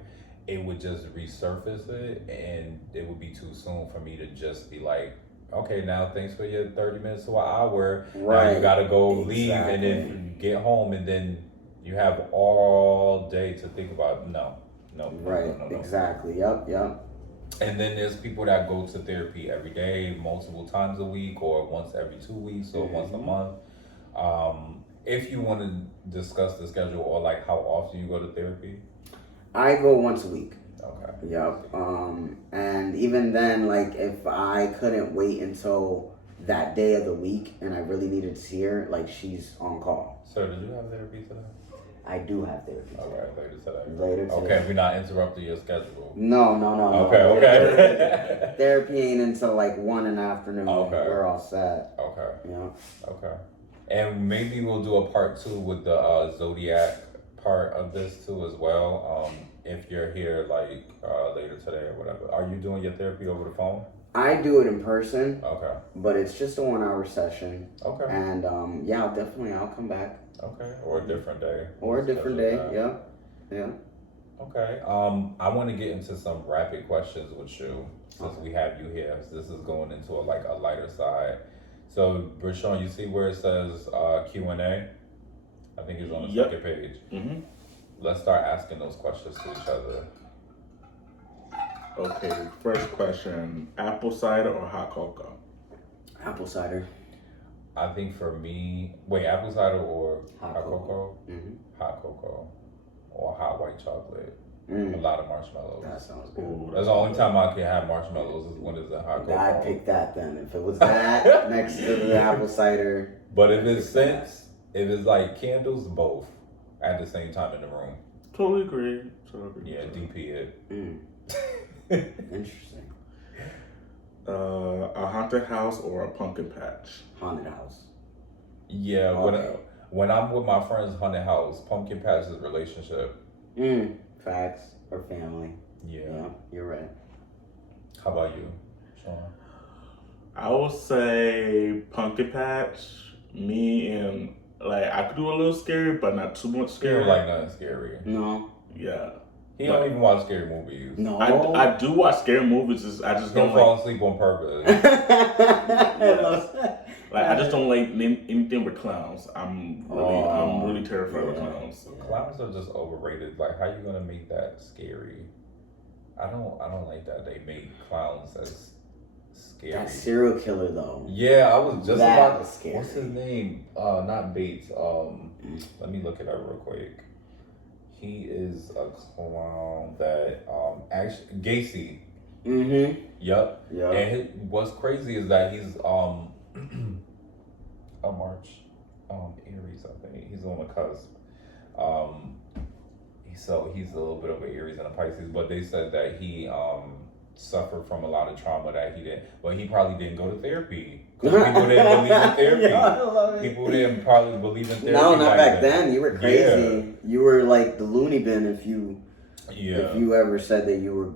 it would just resurface it, and it would be too soon for me to just be like, okay, now thanks for your 30 minutes to an hour. Now you gotta go leave and then get home, and then you have all day to think about no. Exactly. Yep. And then there's people that go to therapy every day, multiple times a week, or once every 2 weeks, or once a month. If you want to discuss the schedule, or like how often you go to therapy. I go once a week. Okay. Yep. And even then, like if I couldn't wait until that day of the week and I really needed to see her, like she's on call. Sir, did you have therapy today? I do have therapy. Okay, later today. Later today. Okay, we're not interrupting your schedule. No. Okay. Therapy ain't until like 1 in the afternoon. Okay. We're all set. Okay. Yeah. Okay. And maybe we'll do a part 2 with the Zodiac part of this too as well. If you're here like later today or whatever. Are you doing your therapy over the phone? I do it in person. Okay. But it's just a 1 hour session. Okay. And I'll come back. Okay. Or a different day. Or a different day. Yeah. Okay. I want to get into some rapid questions with you since we have you here. This is going into a lighter side. So, Brishon, you see where it says Q&A? I think it's on the second page. Let's start asking those questions to each other. Okay, first question: apple cider or hot cocoa? Apple cider. I think for me, apple cider or Hot hot cocoa? Hot cocoa or hot white chocolate. A lot of marshmallows. That sounds good. Ooh, That's the only time I can have marshmallows is when it's a hot cocoa. I'd pick that then. If it was that next to the apple cider. But if it's scents, if it's like candles, both at the same time in the room. Totally agree. Yeah, DP it. Interesting. A haunted house or a pumpkin patch? Haunted house. Yeah, Okay. when I'm with my friends, haunted house, pumpkin patch is relationship. Facts or family. Yeah. You're right. How about you, Sean? I will say pumpkin patch. Me and Like I could do a little scary, but not too much He scary. don't like nothing scary. No. Yeah. He don't even watch scary movies. No. I do watch scary movies. I just He'll don't fall like. asleep on purpose. Like I just don't like anything with clowns. I'm really terrified of clowns. Clowns are just overrated. Like, how you gonna make that scary? I don't like that they make clowns as scary. That serial killer though. Yeah, I was just That about. was scary. What's his name? Not Bates. Let me look it up real quick. He is a clown that actually Gacy. Mm-hmm. Yup. Yeah. And what's crazy is that he's a March Aries, I think. He's on the cusp. So he's a little bit of an Aries and a Pisces, but they said that he suffered from a lot of trauma that he didn't. Well, he probably didn't go to therapy because people didn't believe in therapy. Yeah, I love it. People didn't probably believe in therapy. No, not back then. You were crazy. Yeah. You were like the loony bin if you ever said that you were,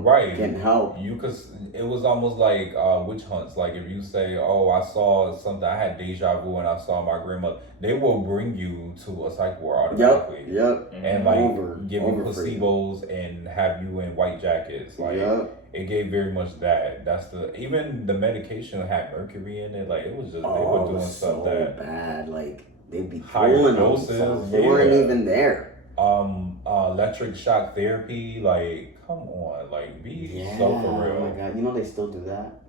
right, getting help. You could. It was almost like witch hunts. Like if you say, "Oh, I saw something. I had deja vu, and I saw my grandmother." They will bring you to a psych ward automatically. Yep. And like give you placebos and have you in white jackets. Like it gave very much that. That's even the medication had mercury in it. Like it was just they were doing stuff so that bad. Like they'd be higher pulling doses. They weren't even there. Electric shock therapy. like come on, like be so for real. Oh my god, they still do that?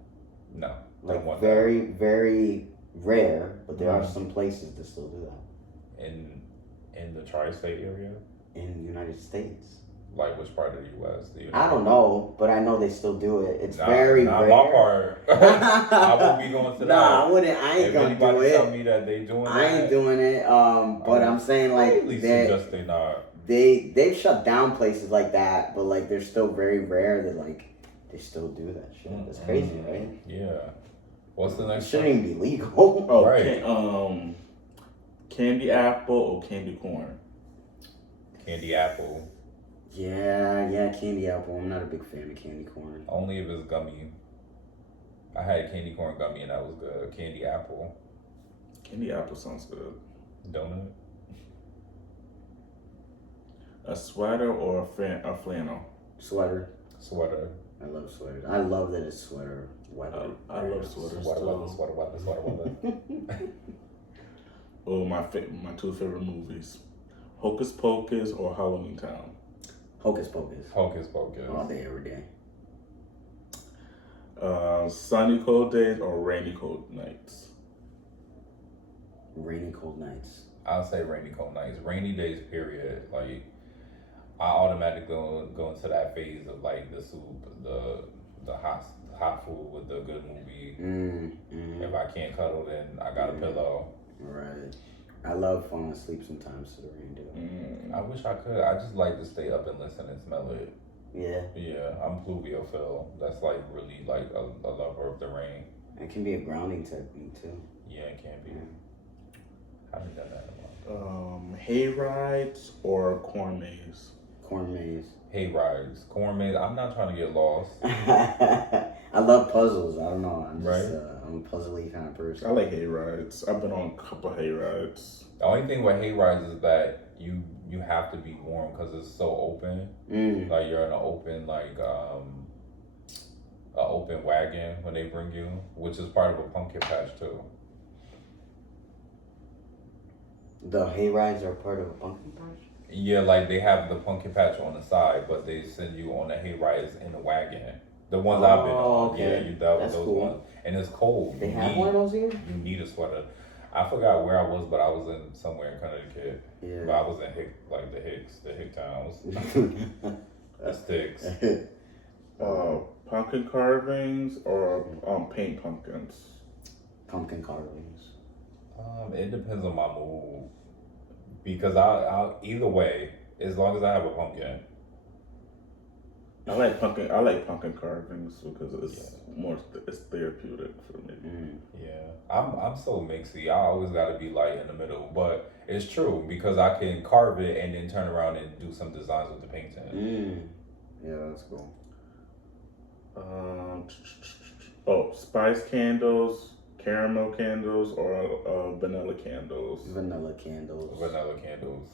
No, like very very rare, but there are some places that still do that in the tri-state area in the United States. Like which part of the U.S. I don't know, but I know they still do it. It's very not rare. my part. I won't be going to that. Nah, I wouldn't. I ain't if gonna do anybody it. tell me that they doing I ain't doing it. But I'm saying like suggest they not. They've shut down places like that, but like they're still very rare that like they still do that shit. That's crazy, right? Yeah. What's the next? It shouldn't even be legal. Oh, right. Candy apple or candy corn? Candy apple. Yeah, candy apple. I'm not a big fan of candy corn. Only if it's gummy. I had candy corn gummy and that was good. Candy apple. Candy apple sounds good. Don't it? A sweater or a flannel? Sweater. I love sweaters. I love that it's sweater weather. I love sweaters. Sweater weather. Oh, my two favorite movies: Hocus Pocus or Halloween Town. Hocus Pocus. All day, every day. Sunny cold days or rainy cold nights? Rainy cold nights. I'll say rainy cold nights. Rainy days, period. Like I automatically go into that phase of like the soup, the hot food with the good movie. If I can't cuddle, then I got a pillow. Right. I love falling asleep sometimes to the rain too. I wish I could. I just like to stay up and listen and smell it. Yeah. Yeah, I'm pluviophile. That's like really like a lover of the rain. It can be a grounding technique too. Yeah, it can be. I haven't done that in a while. Hay rides or corn maze? Corn maze. Hay rides, corn maze. I'm not trying to get lost. I love puzzles. I don't know. I'm just right? I'm a puzzly kind of person. I like hay rides. I've been on a couple hay rides. The only thing with hay rides is that you have to be warm because it's so open. Like you're in an open open wagon when they bring you, which is part of a pumpkin patch too. The hay rides are part of a pumpkin patch? Yeah, like they have the pumpkin patch on the side, but they send you on the hay rides in the wagon. The ones I've been on. Okay. Yeah, That's those cool. ones. And it's cold. They have one of those here? You need a sweater. I forgot where I was, but I was in somewhere in Connecticut. Yeah. But I was in the Hick towns. The sticks. Pumpkin carvings or paint pumpkins? Pumpkin carvings. It depends on my mood. Because I'll either way, as long as I have a pumpkin. I like pumpkin carvings because it's therapeutic for me. Yeah, I'm so mixy. I always got to be light in the middle, but it's true because I can carve it and then turn around and do some designs with the painting. Yeah, that's cool. Spice candles, caramel candles or vanilla candles? Vanilla candles. Vanilla candles.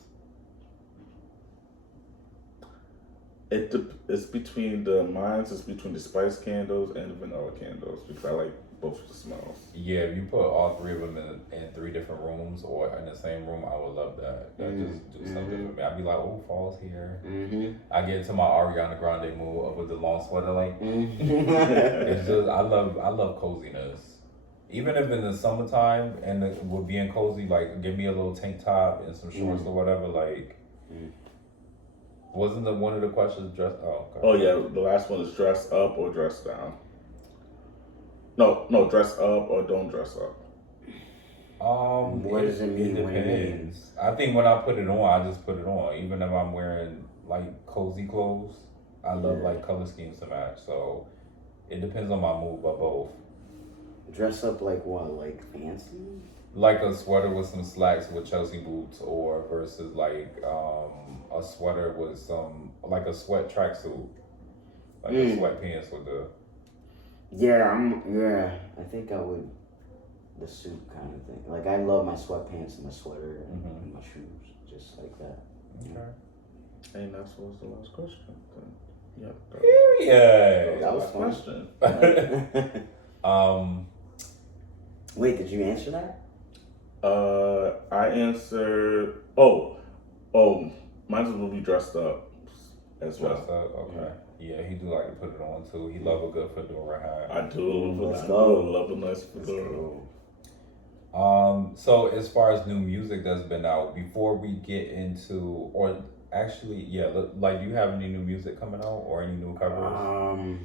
It's between it's between the spice candles and the vanilla candles because I like both the smells. Yeah, if you put all three of them in 3 different rooms or in the same room, I would love that. That just do something for me. I'd be like, oh, fall's here. I get into my Ariana Grande mood with the long sweater, like. It's just I love coziness. Even if in the summertime and we're being cozy, like give me a little tank top and some shorts or whatever, like. Wasn't one of the questions dress? Oh, okay. Oh yeah, the last one is dress up or dress down. No, dress up or don't dress up. What does it mean? It depends. I think when I put it on, I just put it on. Even if I'm wearing like cozy clothes, I love like color schemes to match. So it depends on my mood, but both. Dress up like what? Like fancy? Like a sweater with some slacks with Chelsea boots, or versus like a sweater with some like a sweat tracksuit, like a sweatpants with the. Yeah, I think I would the suit kind of thing. Like I love my sweatpants and my sweater and my shoes, just like that. Okay. And that was the last question. Yeah. Period. That was question. Wait, did you answer that? I answered. Mine will be dressed up as well. Dressed up, okay. Yeah, he do like to put it on too. He love a good fedora hat. I do. Let's I go. love a nice fedora. So as far as new music that's been out, before we get into, or actually, yeah, like, do you have any new music coming out or any new covers?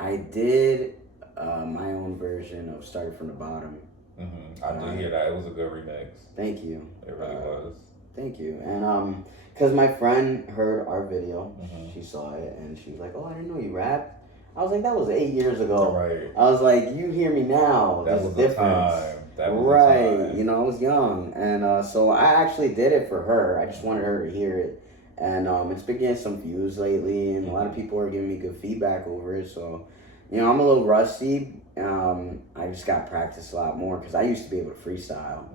I did my own version of Started From the Bottom. I did hear that. It was a good remix. Thank you. It really was. Thank you. And because my friend heard our video, she saw it and she was like, "Oh, I didn't know you rapped." I was like, "That was 8 years ago." Right. I was like, "You hear me now? That There's was a difference." time. That was right. time. You know, I was young, and so I actually did it for her. I just wanted her to hear it, and it's been getting some views lately, and a lot of people are giving me good feedback over it. So, you know, I'm a little rusty. I just got to practice a lot more because I used to be able to freestyle.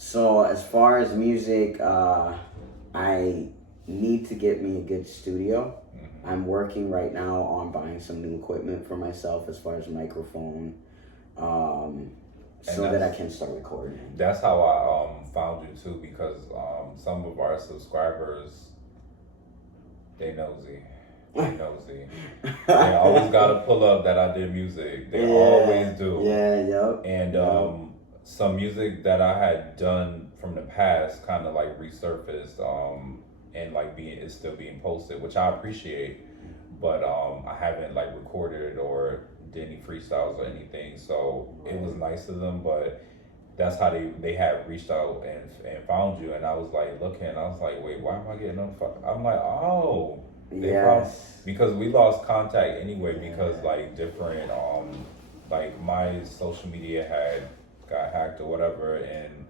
So as far as music, I need to get me a good studio. I'm working right now on buying some new equipment for myself as far as microphone, so that I can start recording. That's how I found you too, because some of our subscribers, they nosy. They always gotta pull up that I did music. They always do. And some music that I had done from the past kind of like resurfaced, and like it's still being posted, which I appreciate. But I haven't like recorded it or did any freestyles or anything. So it was nice of them, but that's how they had reached out and found you. And I was like looking, I was like, wait, why am I getting notified? I'm like, oh. Because we lost contact anyway, because like different like my social media got hacked or whatever, and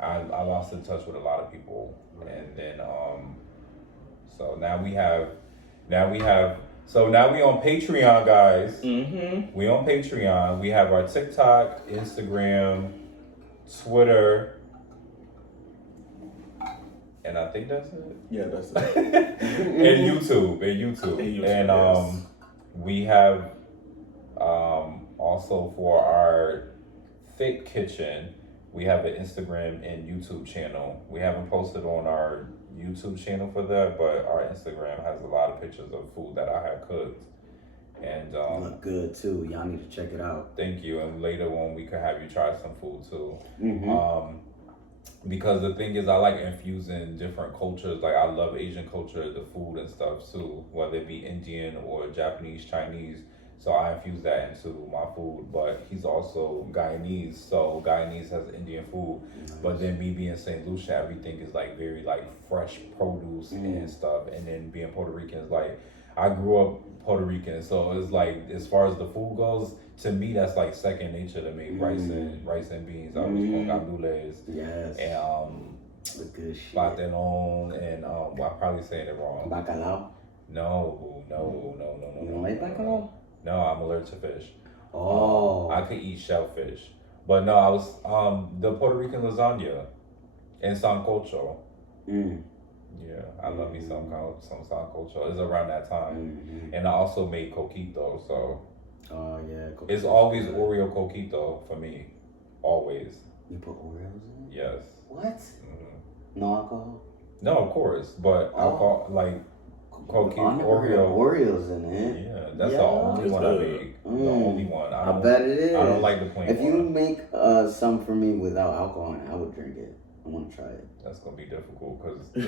I lost in touch with a lot of people. And then so now we on Patreon, guys. We on Patreon. We have our TikTok, Instagram, Twitter, and I think that's it. Yeah, that's it. and YouTube. And we have also for our Thick Kitchen, we have an Instagram and YouTube channel. We haven't posted on our YouTube channel for that, but our Instagram has a lot of pictures of food that I have cooked. And look good too. Y'all need to check it out. Thank you. And later on, we could have you try some food too. Because the thing is, I like infusing different cultures. Like I love Asian culture, the food and stuff too, whether it be Indian or Japanese, Chinese. So I infuse that into my food. But he's also Guyanese, so Guyanese has Indian food. But then me being St. Lucia, everything is like very like fresh produce and stuff. And then being Puerto Rican is like, I grew up Puerto Rican, so it's like as far as the food goes, to me that's like second nature to me. Rice and beans. I was con gandules. Yes. And the good shit. Patelon and well, I'm probably saying it wrong. Bacalao? No. You don't like bacalao? No, I'm allergic to fish. Oh. I could eat shellfish. But no, I was the Puerto Rican lasagna and sancocho. Mm. Yeah, I love me some sancocho. It's around that time. Mm-hmm. And I also made coquito, so Oh yeah. it's always Oreo coquito for me. Always. You put Oreos in it? Yes. What? No alcohol? No, of course, but alcohol like coquito Oreo. Oreos in it. Yeah, that's the only one I make. The only one. I bet it is. I don't like the plain If one. you make some for me without alcohol in it, I would drink it. I want to try it. That's gonna be difficult because the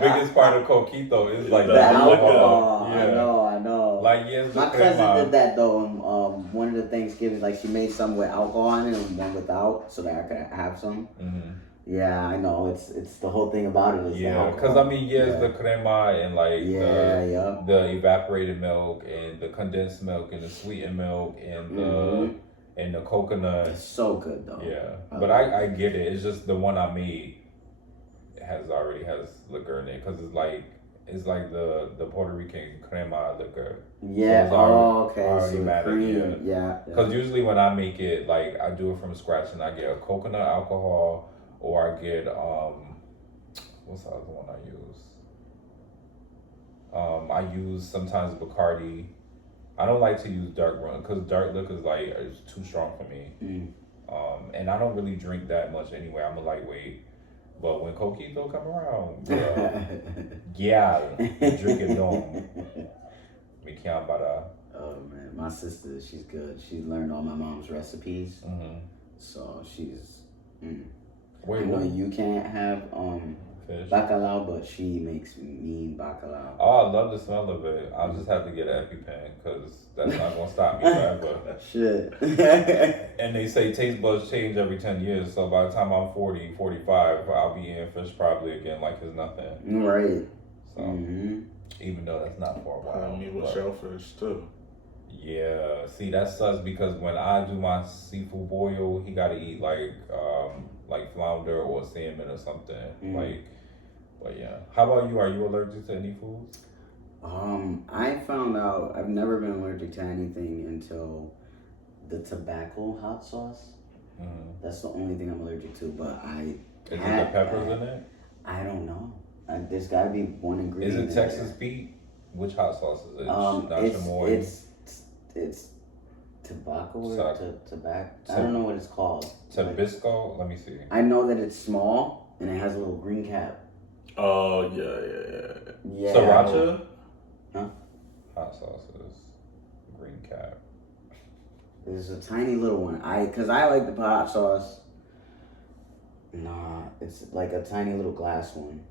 biggest part of coquito is like the alcohol. Yeah. I know. Like yes, my cousin did that though. One of the Thanksgivings, like she made some with alcohol in it and one without, so that I could have some. Mm-hmm. Yeah, I know. It's the whole thing about it. Is because I mean, the crema and like the evaporated milk and the condensed milk and the sweetened milk and the coconut. It's so good though. Yeah, but I get it. It's just the one I made already has liquor in it because it's like the Puerto Rican crema liquor. Yeah. So okay. Already So mad cream. Yeah. Because usually when I make it, like I do it from scratch and I get a coconut alcohol or I get what's the other one I use? I use sometimes Bacardi. I don't like to use dark rum because dark liquor is too strong for me. And I don't really drink that much anyway. I'm a lightweight. But when coquito come around, yeah, drink it dome. Me can't para. Oh man, my sister, she's good. She learned all my mom's recipes, so she's. Wait, I know you can't have fish bacalao, but she makes mean bacalao. Oh, I love the smell of it. I'll just have to get an EpiPen because that's not gonna stop me forever. Shit. And they say taste buds change every 10 years, so by the time I'm 40, 45, I'll be eating fish probably again like it's nothing. Right. So, even though that's not for a while. Me with shellfish too. Yeah, see that sucks because when I do my seafood boil, he gotta eat like flounder or salmon or something. But yeah. How about you? Are you allergic to any foods? I found out I've never been allergic to anything until the tobacco hot sauce. That's the only thing I'm allergic to. But Is it the peppers in it? I don't know. There's got to be one ingredient. Is it Texas Pete? Which hot sauce is it? It's tobacco or tobacco. I don't know what it's called. Tabasco? Let me see. I know that it's small and it has a little green cap. Oh yeah. Sriracha? Huh? Hot sauces. Green cap. There's a tiny little one. Cause I like the hot sauce. Nah, it's like a tiny little glass one.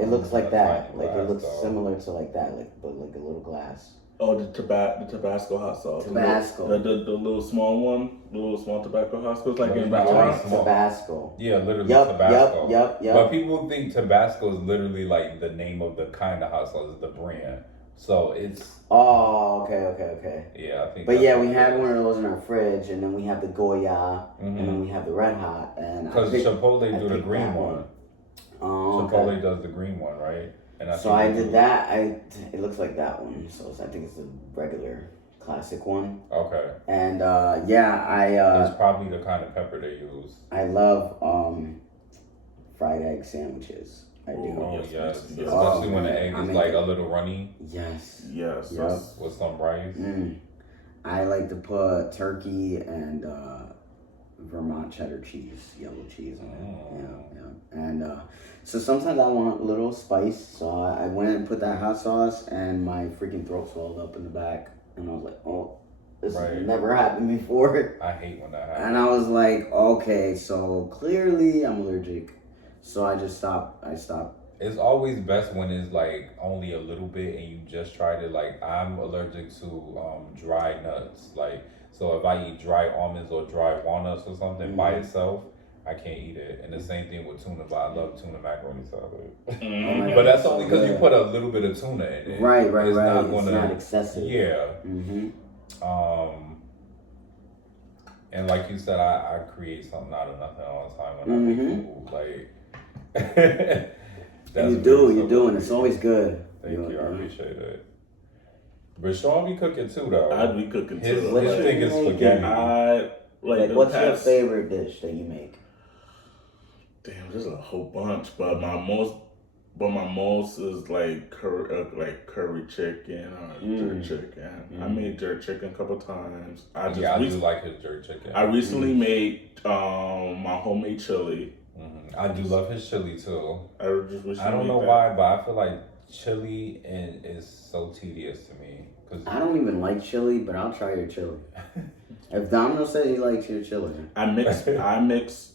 It looks like that. Like it looks similar to like that, but like a little glass. Oh, the Tabasco hot sauce. Tabasco. The little small one, the little small tobacco hot sauce, like in Tabasco. Yeah, literally Tabasco. Yep. But people think Tabasco is literally like the name of the kind of hot sauce, the brand. So it's. Oh, okay. Yeah, I think. But yeah, we had one of those in our fridge, and then we have the Goya, and then we have the Red Hot, and because Chipotle do the green one. Oh, Chipotle does the green one, right? And I did that. It looks like that one. So I think it's the regular classic one. Okay. And it's probably the kind of pepper they use. I love fried egg sandwiches. I do. Oh yes. Especially when the egg is like a little runny. Yes. Yes. Yep. With some rice. I like to put turkey and Vermont cheddar cheese, yellow cheese on it. Yeah. And so sometimes I want a little spice, so I went and put that hot sauce, and my freaking throat swelled up in the back, and I was like, oh, this has never happened before. I hate when that happens. And I was like, okay, so clearly I'm allergic, so I just stopped. It's always best when it's like only a little bit, and you just tried it. Like I'm allergic to dry nuts, so if I eat dry almonds or dry walnuts or something by itself, I can't eat it. And the same thing with tuna, but I love tuna macaroni salad. But that's only because you put a little bit of tuna in it. Right. It's not excessive. Yeah. And like you said, I create something out of nothing all the time when I make food. You do, and it's always good. Thank you, I appreciate it. But Sean be cooking too, though. I'd be cooking His too. thing is spaghetti. Like, what's your favorite dish that you make? Damn, there's a whole bunch, but my most is like curry chicken or jerk chicken. I made jerk chicken a couple times. I do like his jerk chicken. I recently made my homemade chili. I do love his chili too. I don't know why, but I feel like chili is so tedious to me. I don't even like chili, but I'll try your chili. If Domino said he likes your chili, I mix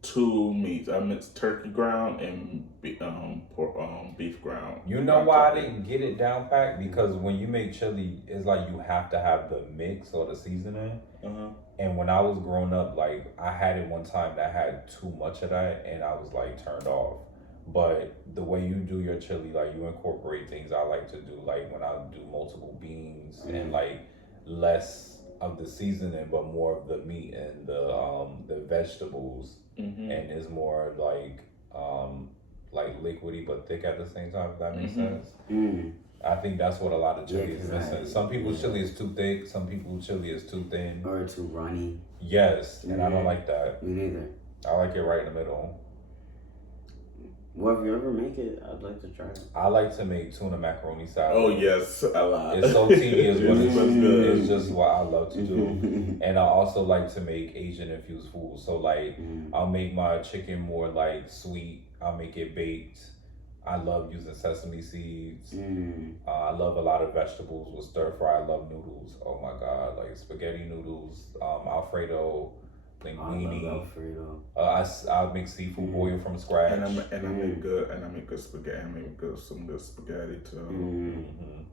two meats. I mix turkey ground and beef ground. You know why I didn't get it down pat? Because when you make chili, it's like you have to have the mix or the seasoning. And when I was growing up, like I had it one time that had too much of that, and I was like turned off. But the way you do your chili, like you incorporate things I like to do, like when I do multiple beans and like less of the seasoning, but more of the meat and the vegetables, and it's more like liquidy but thick at the same time. If that makes sense. I think that's what a lot of chili is missing. Some people's chili is too thick. Some people's chili is too thin or too runny. Yes, and I don't like that. Me neither. I like it right in the middle. Well, if you ever make it, I'd like to try it. I like to make tuna macaroni salad. Oh yes, a lot. It's so tedious, but it's just what I love to do. And I also like to make Asian infused food. So like, I'll make my chicken more like sweet. I'll make it baked. I love using sesame seeds. I love a lot of vegetables with stir fry. I love noodles. Oh my god, like spaghetti noodles, Alfredo. Linguine. I make seafood boil from scratch, and I make good spaghetti. I make some good spaghetti too.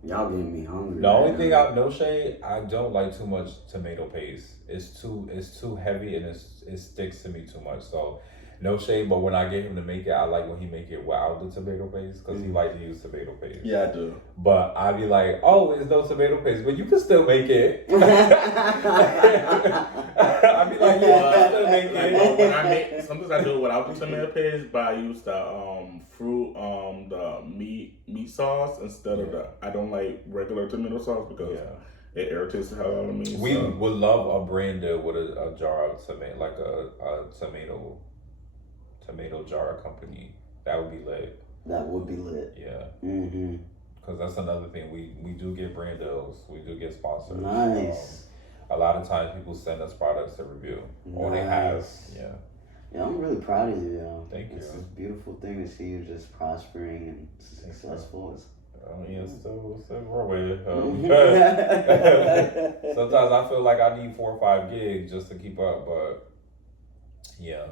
Y'all getting me hungry. The only thing no shade, I don't like too much tomato paste. It's too heavy and it sticks to me too much. So no shade, but when I get him to make it, I like when he make it without the tomato paste because he likes to use tomato paste. Yeah, I do. But I be like, oh, there's no tomato paste, but you can still make it. I be like, yeah, you can still make it. When I make, sometimes I do it without the tomato paste, but I use the the meat sauce instead of the. I don't like regular tomato sauce because it irritates the hell out of me. We would love a branded with a jar of tomato, like a tomato jar company. That would be lit. That would be lit. Yeah. Because that's another thing. We do get brand deals. We do get sponsors. Nice. A lot of times people send us products to review. Or they have. Yeah. Yeah, I'm really proud of you, yo. Thank you. It's a beautiful thing to see you just prospering and successful. Yeah, still growing. Sometimes I feel like I need 4 or 5 gigs just to keep up, but yeah.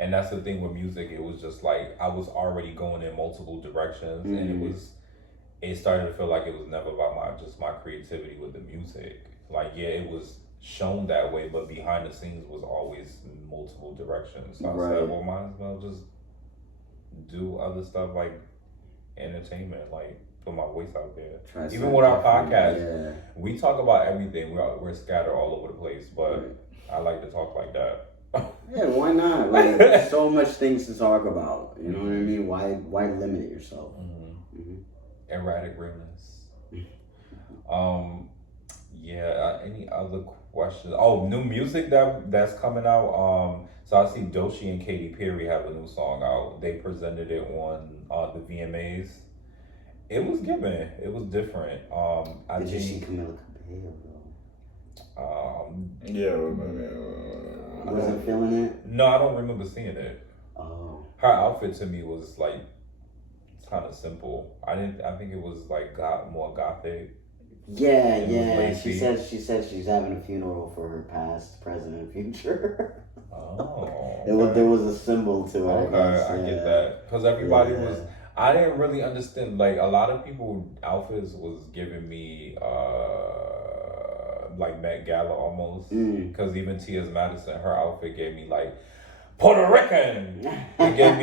And that's the thing with music. It was just like I was already going in multiple directions, and it started to feel like it was never about my creativity with the music. Like it was shown that way, but behind the scenes was always multiple directions. So I said, well, might as well just do other stuff like entertainment, like put my voice out there. Even with our podcast, we talk about everything. We're scattered all over the place, but I like to talk like that. Yeah, why not? Like, there's so much things to talk about. You know what I mean? Why limit yourself? Erratic realness. Any other questions? Oh, new music that's coming out. So I see Doechii and Katy Perry have a new song out. They presented it on the VMAs. It was given. It was different. Did you see Camila Cabello? Yeah, I remember. Wasn't feeling it? No, I don't remember seeing it. Oh. Her outfit to me was like kind of simple. I think it was like more gothic. Yeah. She said she's having a funeral for her past, present, and future. Oh. Okay. There was a symbol to it. Okay, I get that because everybody was. I didn't really understand. Like a lot of people outfits was giving me like Met Gala almost. Because even T.S. Madison, her outfit gave me like Puerto Rican. It gave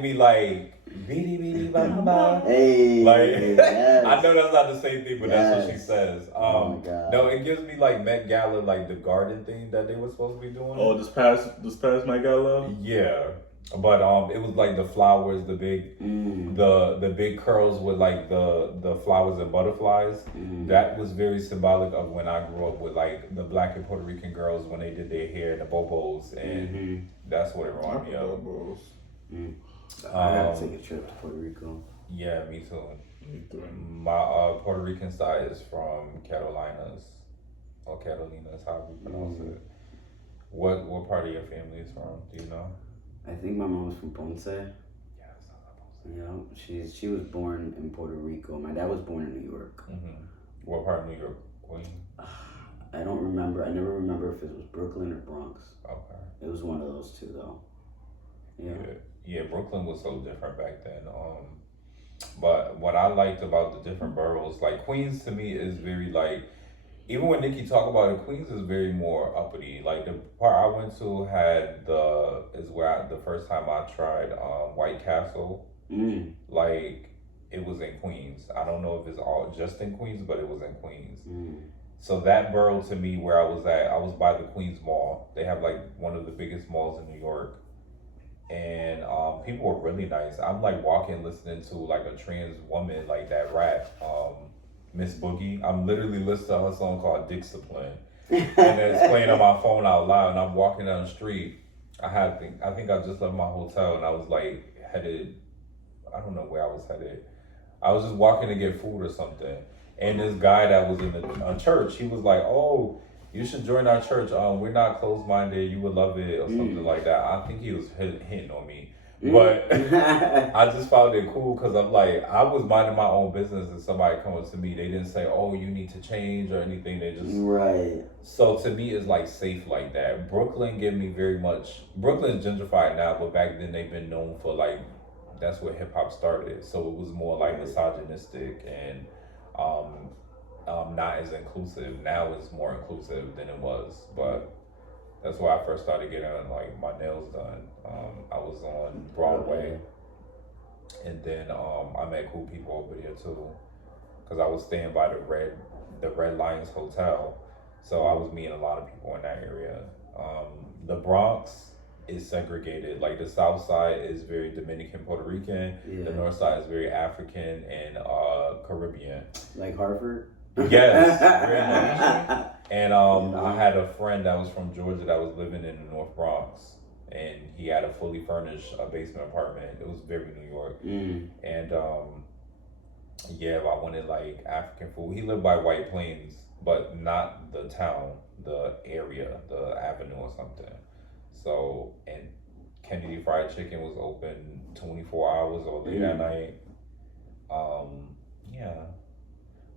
me like beady beady ba ba. Hey, like I know that's not the same thing, but that's what she says. Oh my God. No, it gives me like Met Gala, like the garden thing that they were supposed to be doing. Oh, this past Met Gala. Yeah. But it was like the flowers, the big, the big curls with like the flowers and butterflies. That was very symbolic of when I grew up with like the Black and Puerto Rican girls when they did their hair, the bobos, and that's what it reminded me of. I gotta take a trip to Puerto Rico. Yeah, me too. Me too. My Puerto Rican side is from Carolinas, or Carolinas, how we pronounce it. What part of your family is from? Do you know? I think my mom's from Ponce. Yeah, She was born in Puerto Rico. My dad was born in New York. What part of New York, Queen? I don't remember. I never remember if it was Brooklyn or Bronx. Okay. It was one of those two though. Yeah, Brooklyn was so different back then. But what I liked about the different boroughs, like Queens to me is very like, even when Nikki talk about it, Queens is very more uppity. Like the part I went to is where the first time I tried White Castle. Like it was in Queens. I don't know if it's all just in Queens, but it was in Queens. So that borough to me where I was by the Queens Mall. They have like one of the biggest malls in New York. And people were really nice. I'm like walking, listening to like a trans woman, like that rap, Miss Boogie. I'm literally listening to her song called Discipline, and it's playing on my phone out loud. And I'm walking down the street. I think I just left my hotel, and I was like headed. I don't know where I was headed. I was just walking to get food or something. And this guy that was in the church, he was like, "Oh, you should join our church. We're not closed-minded. You would love it," or something like that. I think he was hitting on me, but I just found it cool because I'm like, I was minding my own business, and somebody comes to me. They didn't say, "Oh, you need to change" or anything. They just right. So to me, it's like safe like that. Brooklyn gave me very much. Brooklyn's gentrified now, but back then they've been known for like that's where hip hop started. So it was more like misogynistic and not as inclusive. Now it's more inclusive than it was, but that's why I first started getting like my nails done. I was on Broadway, and then I met cool people over there too, because I was staying by the Red Lions Hotel, so I was meeting a lot of people in that area. The Bronx is segregated. Like the South Side is very Dominican, Puerto Rican. The North Side is very African and Caribbean. Like Harvard. Yes, very much. And I had a friend that was from Georgia that was living in the North Bronx, and he had a fully furnished basement apartment. It was very New York. And I wanted like African food. He lived by White Plains, but not the town, the area, the avenue or something. So, and Kennedy Fried Chicken was open 24 hours all day that night.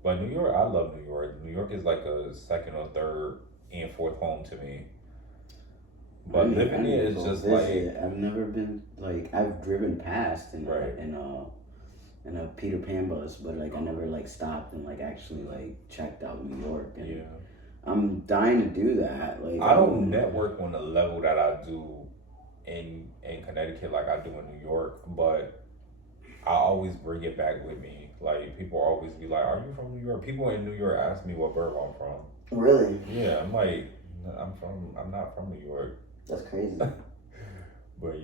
But New York, I love New York. New York is like a second or third and fourth home to me. But living there is just like I've never been like I've driven past in a Peter Pan bus, but like I never like stopped and like actually like checked out New York. And I'm dying to do that. Like I don't network on the level that I do in Connecticut like I do in New York, but I always bring it back with me. Like people always be like, "Are you from New York?" People in New York ask me what borough I'm from. Really? Yeah, I'm like, I'm not from New York. That's crazy. But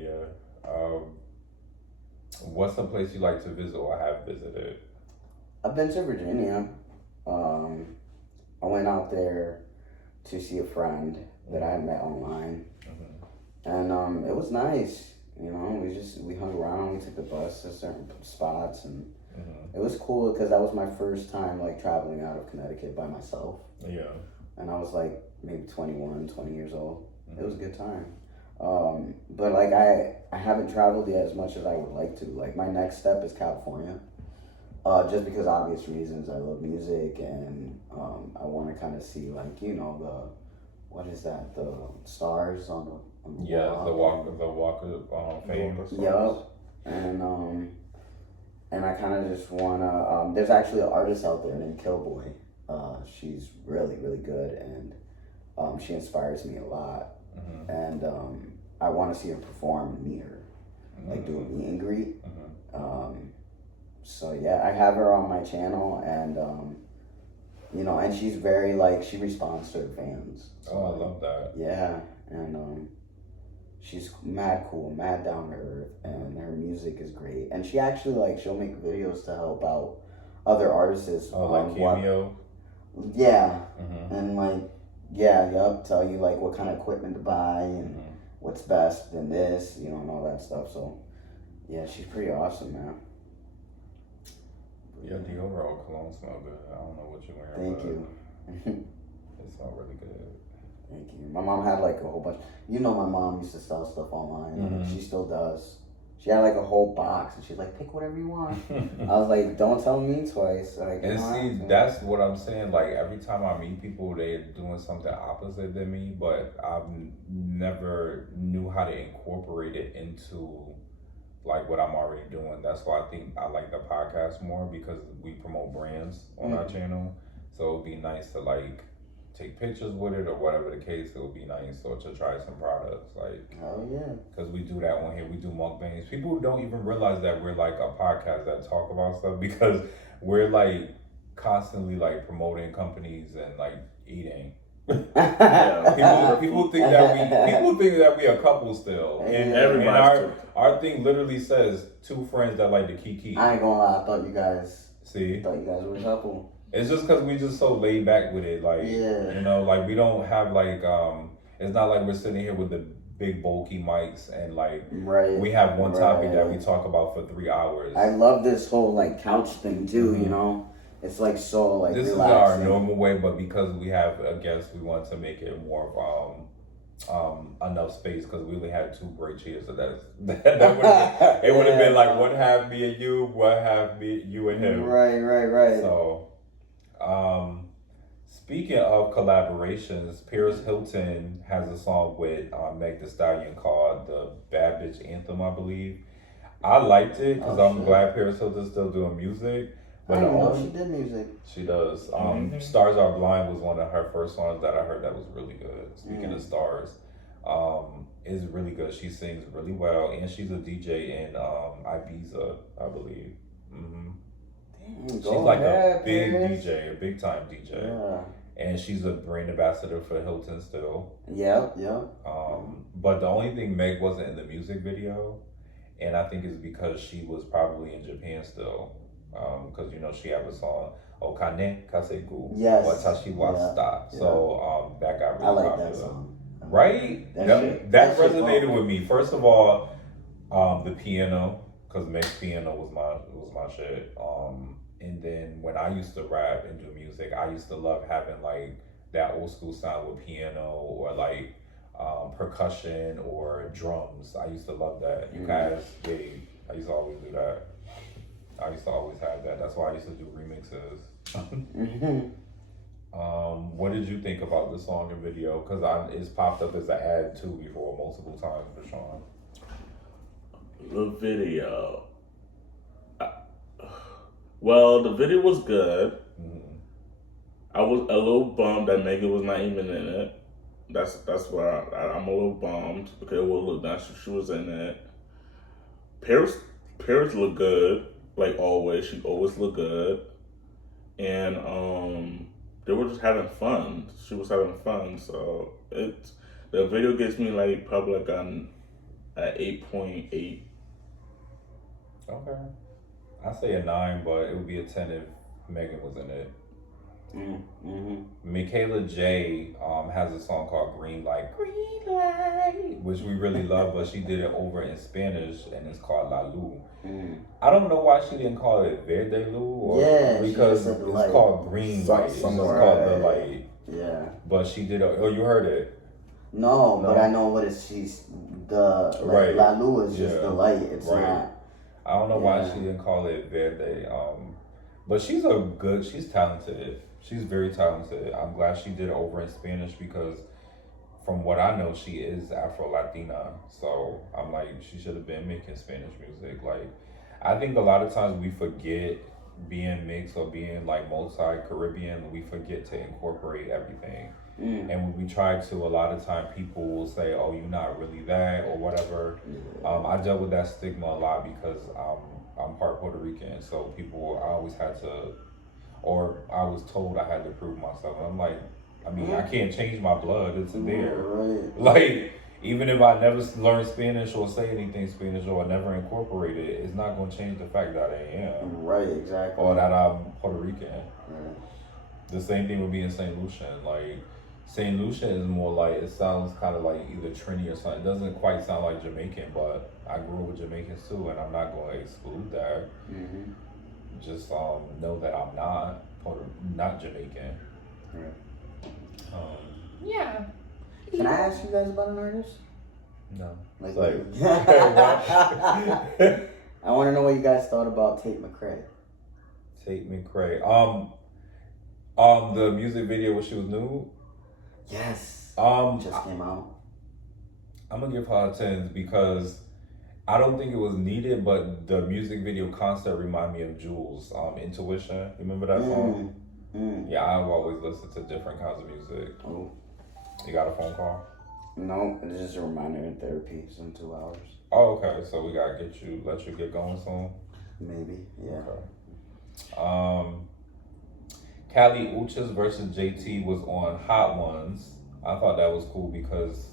what's a place you like to visit or have visited? I've been to Virginia. I went out there to see a friend that I had met online, and it was nice. You know, we hung around, we took the bus to certain spots, and it was cool because that was my first time like traveling out of Connecticut by myself. Yeah. And I was like maybe 21, 20 years old. It was a good time. But like I haven't traveled yet as much as I would like to. Like my next step is California. Just because obvious reasons. I love music and I want to kind of see like, you know, the stars on the wall. The walk of fame. Yup. And I kind of just want to, there's actually an artist out there named Killboy. She's really, really good, and she inspires me a lot. And I want to see her perform and meet her, like do a meet and greet. So yeah, I have her on my channel, and you know, and she's very like, she responds to her fans. So, I love that. Yeah, and she's mad cool, mad down to earth, and her music is great. And she actually like she'll make videos to help out other artists. Oh, like Cameo. Yeah, and like tell you like what kind of equipment to buy and what's best in this, you know, and all that stuff. So yeah, she's pretty awesome, man. Yeah, the overall cologne smell good. I don't know what you're wearing. Thank you. It smells really good. Thank you. My mom had like a whole bunch. You know, my mom used to sell stuff online. She still does. She had like a whole box, and she's like, "Pick whatever you want." I was like, "Don't tell me twice." Like, and see, that's what I'm saying. Like every time I meet people, they're doing something opposite than me, but I've never knew how to incorporate it into like what I'm already doing. That's why I think I like the podcast more, because we promote brands on our channel. So it'd be nice to like take pictures with it or whatever the case. It would be nice, or to try some products, like, oh yeah, because we do that on here. We do mukbangs. People don't even realize that we're like a podcast that talk about stuff, because we're like constantly like promoting companies and like eating. People think that we a couple still, and our thing literally says two friends that like to kiki. I ain't gonna lie, I thought you guys were a couple. It's just because we just so laid back with it, like, you know, like we don't have like it's not like we're sitting here with the big bulky mics and like we have one topic that we talk about for 3 hours. I love this whole like couch thing too, you know. It's like so like this relaxing. is our normal way, but because we have a guest, we want to make it more of enough space, because we only had 2 great chairs, so that would have been like one half me and you, one half me, you and him. Right. So, speaking of collaborations, Paris Hilton has a song with Meg Thee Stallion called "The Bad Bitch Anthem," I believe. I liked it because I'm glad Paris Hilton's still doing music. But I didn't know she did music. She does. Stars Are Blind was one of her first songs that I heard that was really good. Speaking of stars, is really good. She sings really well, and she's a DJ in Ibiza, I believe. She's like a big DJ, a big time DJ. Yeah. And she's a brand ambassador for Hilton still. Yeah. But the only thing Meg wasn't in the music video, and I think it's because she was probably in Japan still. Because you know she have a song Okane Kasegu Watashi wa Sta. So that got really popular. That song. Right? That resonated with me. First of all, the piano, because Meg's piano was my shit. And then when I used to rap and do music, I used to love having like that old school sound with piano or like percussion or drums. I used to love that. You guys, I used to always do that. I used to always have that. That's why I used to do remixes. What did you think about the song and video? Because it's popped up as an ad too before multiple times for Sean. The video. Well, the video was good. I was a little bummed that Megan was not even in it. That's where I'm a little bummed, because it would look nice if she was in it. Paris looked good. Like always, she always looked good, and they were just having fun. She was having fun, so the video gets me like probably like an 8.8. Okay, I say a 9, but it would be a 10 if Megan was in it. Michaela J has a song called Green Light, which we really love, but she did it over in Spanish and it's called La Lu. I don't know why she didn't call it Verde Lu, or because it's called Green Light. It's just called The Light. Yeah. But she did you heard it? No, but I know what she's La Lu is just the light. It's not. I don't know why she didn't call it Verde. But she's talented. She's very talented. I'm glad she did it over in Spanish, because from what I know, she is Afro-Latina. So I'm like, she should have been making Spanish music. Like, I think a lot of times we forget, being mixed or being like multi-Caribbean, we forget to incorporate everything. And when we try to, a lot of time people will say, oh, you're not really that or whatever. I dealt with that stigma a lot because I'm part Puerto Rican. So I always had to, or I was told I had to prove myself. And I'm like, I mean, I can't change my blood. It's there. Like, even if I never learn Spanish or say anything Spanish or never incorporate it, it's not going to change the fact that I am. Right, exactly. Or that I'm Puerto Rican. Right. The same thing would be in St. Lucian. Like, St. Lucian is more like, it sounds kind of like either Trini or something. It doesn't quite sound like Jamaican, but I grew up with Jamaicans too, and I'm not going to exclude that. Mm-hmm. Just know that I'm not Jamaican. Right. Yeah. Can I ask you guys about an artist? No. Like, It's I want to know what you guys thought about Tate McRae. Tate McRae. The music video where she was nude. Yes. Just came out. I'm gonna give her a 10 because I don't think it was needed, but the music video concept reminded me of Jules. Intuition. Remember that song? Yeah, I've always listened to different kinds of music. Oh. You got a phone call? No, it's just a reminder in therapy. It's in 2 hours. Oh, okay. So we gotta let you get going soon. Maybe, yeah. Okay. Callie Uchis versus JT was on Hot Ones. I thought that was cool because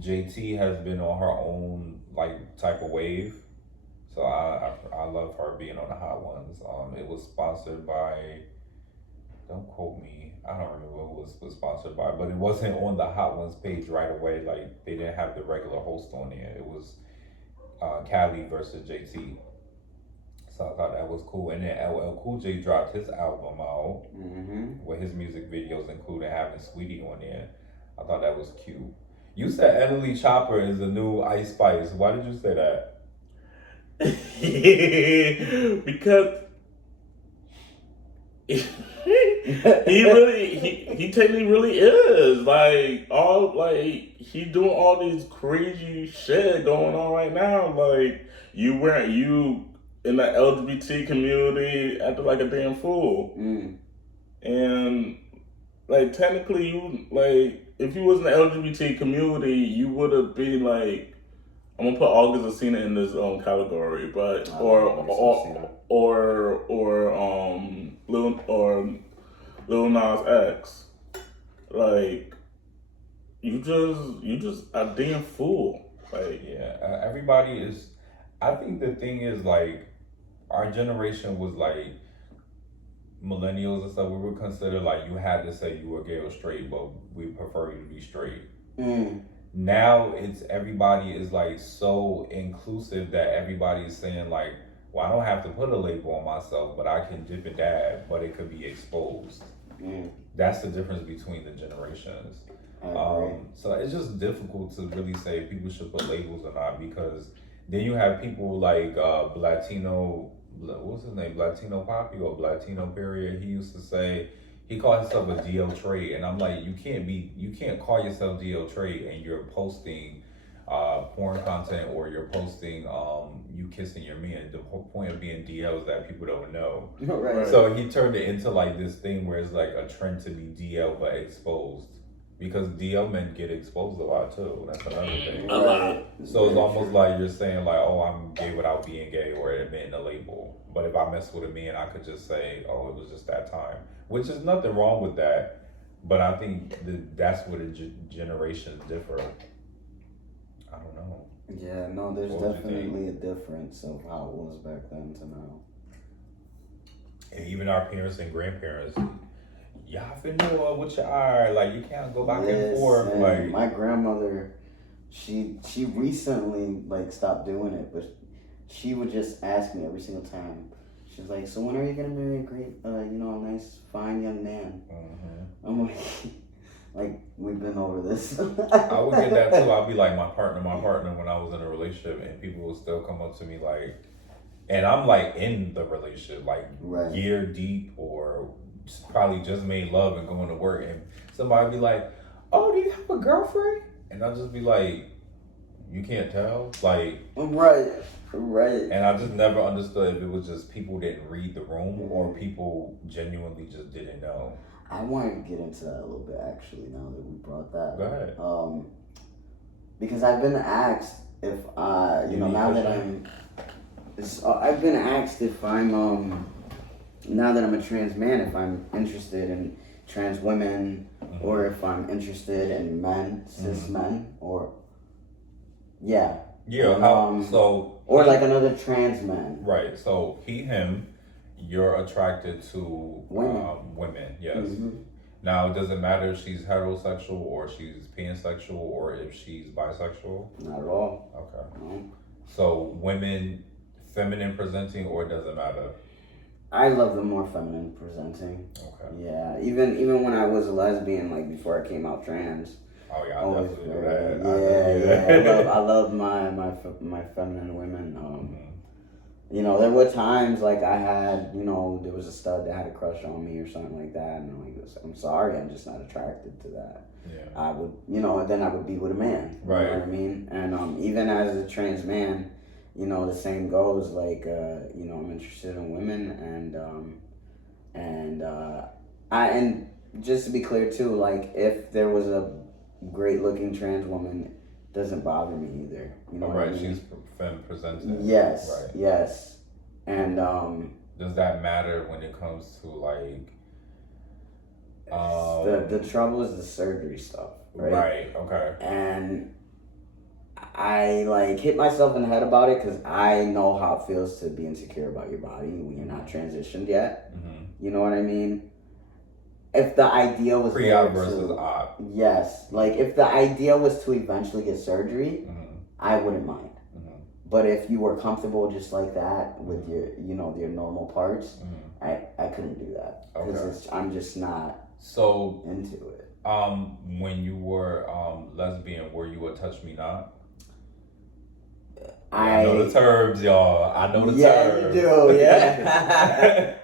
JT has been on her own like type of wave. So I love her being on the Hot Ones. It was sponsored by, don't quote me, I don't remember who it was sponsored by, but it wasn't on the Hot Ones page right away. Like they didn't have the regular host on there. It was Callie versus JT. So I thought that was cool. And then LL Cool J dropped his album out with his music videos, including having Sweetie on there. I thought that was cute. You said Emily Chopper is the new Ice Spice. Why did you say that? Because he technically really is like he doing all these crazy shit going on right now. Like you in the LGBT community acting like a damn fool, and like technically you like if you was in the LGBT community you would have been like. I'm gonna put August Alsina in this category, but Lil Nas X, like you just a damn fool. Like everybody is. I think the thing is like our generation was like millennials and stuff. We were considered like you had to say you were gay or straight, but we prefer you to be straight. Now it's everybody is like so inclusive that everybody is saying like, well, I don't have to put a label on myself, but I can dip and dab, but it could be exposed. That's the difference between the generations. So it's just difficult to really say if people should put labels or not, because then you have people like Latino, what's his name, Latino Poppy or Latino Period. He used to say, he called himself a DL Trade, and I'm like, you can't call yourself DL Trade and you're posting porn content or you're posting you kissing your man. The whole point of being DL is that people don't know. Right. So he turned it into like this thing where it's like a trend to be DL but exposed. Because DL men get exposed a lot too. That's another thing. A lot. So it's almost like you're saying like, oh, I'm gay without being gay or admitting a label. But if I mess with a man, I could just say, oh, it was just that time. Which is nothing wrong with that. But I think that's where the generations differ. I don't know. Yeah, no, there's definitely a difference of how it was back then to now. And even our parents and grandparents, y'all finna with your eye, like you can't go back and forth. And like my grandmother, she recently like stopped doing it, but she would just ask me every single time. She's like, "So when are you gonna marry a great, a nice, fine young man?" I'm like, we've been over this. I would get that too. I'd be like my partner when I was in a relationship, and people would still come up to me like, and I'm like in the relationship, like year deep or probably just made love and going to work, and somebody be like, "Oh, do you have a girlfriend?" And I'll just be like, "You can't tell," like right. And I just never understood if it was just people didn't read the room or people genuinely just didn't know. I wanted to get into that a little bit actually. Now that we brought that, go ahead. Because I've been asked if now that I've been asked if I'm now that I'm a trans man, if I'm interested in trans women or if I'm interested in men, cis men, or Yeah. Yeah, And, so or like another trans man. right. So him, you're attracted to Women. women. Yes. Mm-hmm. Now, does it matter if she's heterosexual or she's pansexual or if she's bisexual? Not at all. Okay. No. So women, feminine presenting, or it doesn't matter? I love the more feminine presenting. Okay. Yeah, even when I was a lesbian, like before I came out trans. Oh yeah, I Always definitely know very, that. yeah. I love my feminine women. You know, there were times like I had, you know, there was a stud that had a crush on me or something like that, and I'm sorry, I'm just not attracted to that. Yeah. I would, you know, and then I would be with a man. You Right. know what I mean? And even as a trans man, you know, the same goes. Like, you know, I'm interested in women, and just to be clear too, like if there was a great looking trans woman, it doesn't bother me either. You know what I mean? She's femme presenting. Yes. Right. Yes. And does that matter when it comes to like the trouble is the surgery stuff, right? Right. Okay. And I like hit myself in the head about it because I know how it feels to be insecure about your body when you're not transitioned yet. Mm-hmm. You know what I mean? If the idea was pre-op versus op. Yes, like if the idea was to eventually get surgery, I wouldn't mind. But if you were comfortable just like that with your, you know, your normal parts, I couldn't do that because I'm just not into it. When you were lesbian, were you a touch me not? I know the terms, y'all. I know the terms. Yeah, you do. Yeah.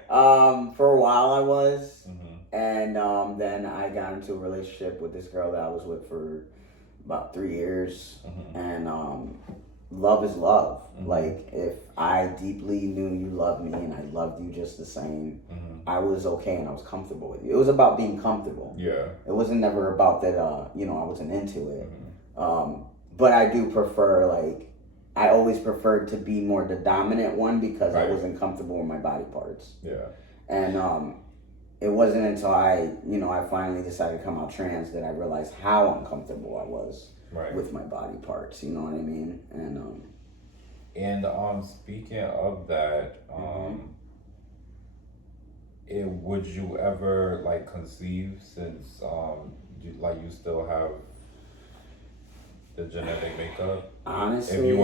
For a while I was, and then I got into a relationship with this girl that I was with for about 3 years, and love is love. Like if I deeply knew you loved me and I loved you just the same, I was okay and I was comfortable with you. It was about being comfortable. Yeah. It wasn't never about that. You know, I wasn't into it. But I do prefer like. I always preferred to be more the dominant one because I wasn't comfortable with my body parts. Yeah. And it wasn't until I finally decided to come out trans that I realized how uncomfortable I was with my body parts. You know what I mean? And speaking of that, would you ever like conceive since you still have the genetic makeup? Honestly, if you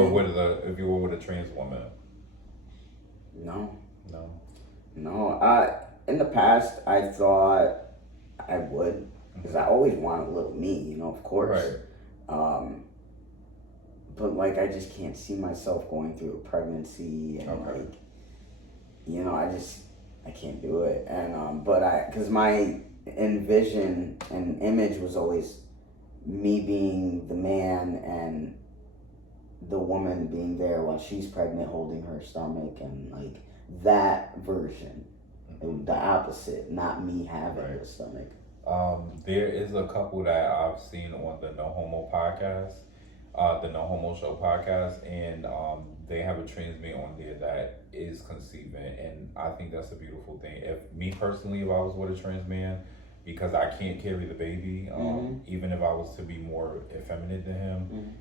were with a trans woman. No. In the past, I thought I would because I always wanted a little me, you know, of course. Right. But like, I just can't see myself going through a pregnancy and like, you know, I can't do it. And because my envision and image was always me being the man and the woman being there while she's pregnant holding her stomach, and like that version, the opposite, not me having the stomach. There is a couple that I've seen on the No Homo podcast, the No Homo Show podcast, and they have a trans man on there that is conceiving, and I think that's a beautiful thing. If me personally, if I was with a trans man, because I can't carry the baby, even if I was to be more effeminate than him,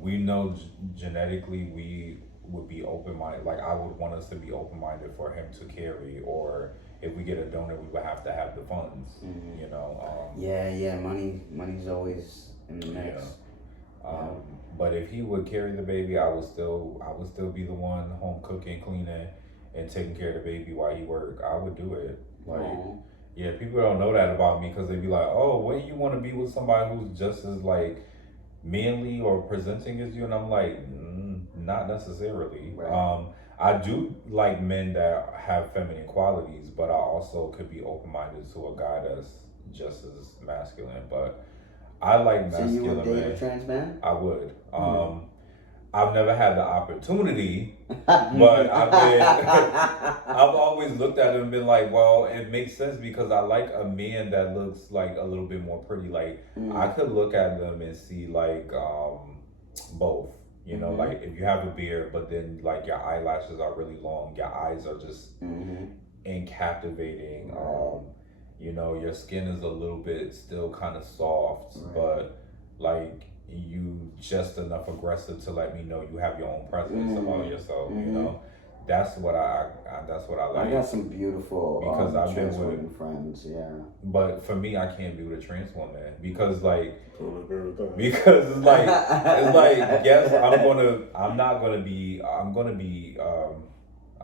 we know genetically we would be open-minded. Like I would want us to be open-minded for him to carry, or if we get a donor, we would have to have the funds. You know. Money's always in the mix. But if he would carry the baby, I would still be the one home cooking, cleaning, and taking care of the baby while he worked. I would do it. Like. Yeah, people don't know that about me because they be like, oh, wouldn't you want to be with somebody who's just as like manly or presenting as you? And I'm like, not necessarily. Right. I do like men that have feminine qualities, but I also could be open-minded to a guy that's just as masculine. But I like masculine men. So you would date a trans man? I would. I've never had the opportunity, but I've always looked at it and been like, well, it makes sense because I like a man that looks like a little bit more pretty. Like I could look at them and see like both, you know, like if you have a beard, but then like your eyelashes are really long, your eyes are just captivating. You know, your skin is a little bit still kind of soft, but like you just enough aggressive to let me know you have your own presence about yourself. You know, that's what I like. I got some beautiful because I've been trans with women friends. Yeah. But for me, I can't be with a trans woman because like Totally agree with that. because it's like yes,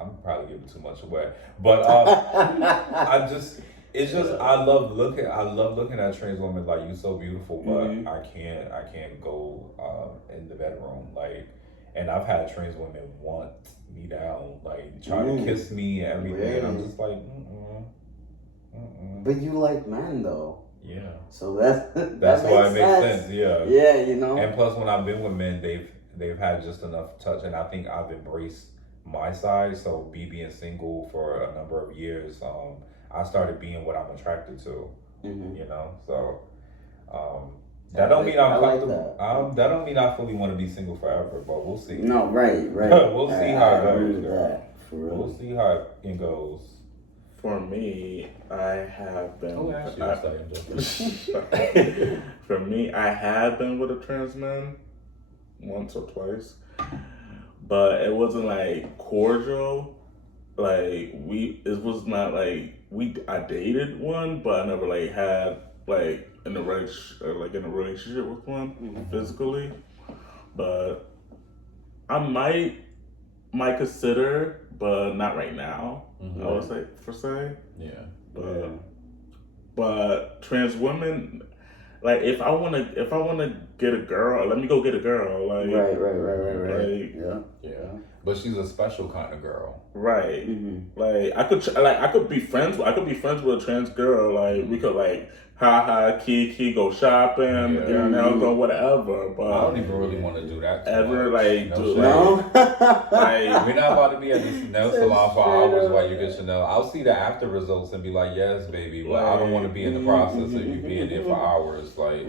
I'm probably giving too much away, but I love looking at trans women like you so beautiful, but I can't go in the bedroom like, and I've had trans women want me down, like try to kiss me and everything, really? and I'm just like But you like men though. yeah. So that's why it makes sense. Yeah. Yeah, you know. And plus, when I've been with men, they've had just enough touch, and I think I've embraced my side. So being single for a number of years, I started being what I'm attracted to. You know, so that don't mean I'm comfortable. That don't mean I fully want to be single forever, but we'll see. No, right. We'll see how it goes. For real. We'll see how it goes. For me, I have been. Oh, actually, For me, I have been with a trans man once or twice, but it wasn't like cordial. Like it was not like I dated one, but I never like had like in a relationship with one physically. But I might consider, but not right now. I would say Yeah. But trans women, like if I wanna get a girl, let me go get a girl. Like Right. Like, Yeah. But she's a special kind of girl. Right. Like I could be friends with a trans girl. Like we could like kiki, go shopping, get our nails done, whatever. But I don't even really want to do that. Ever like do no? like we're not about to be at this nail salon for hours while you get your nail. I'll see the after results and be like, yes, baby, but I don't want to be in the process of you being there for hours. Like,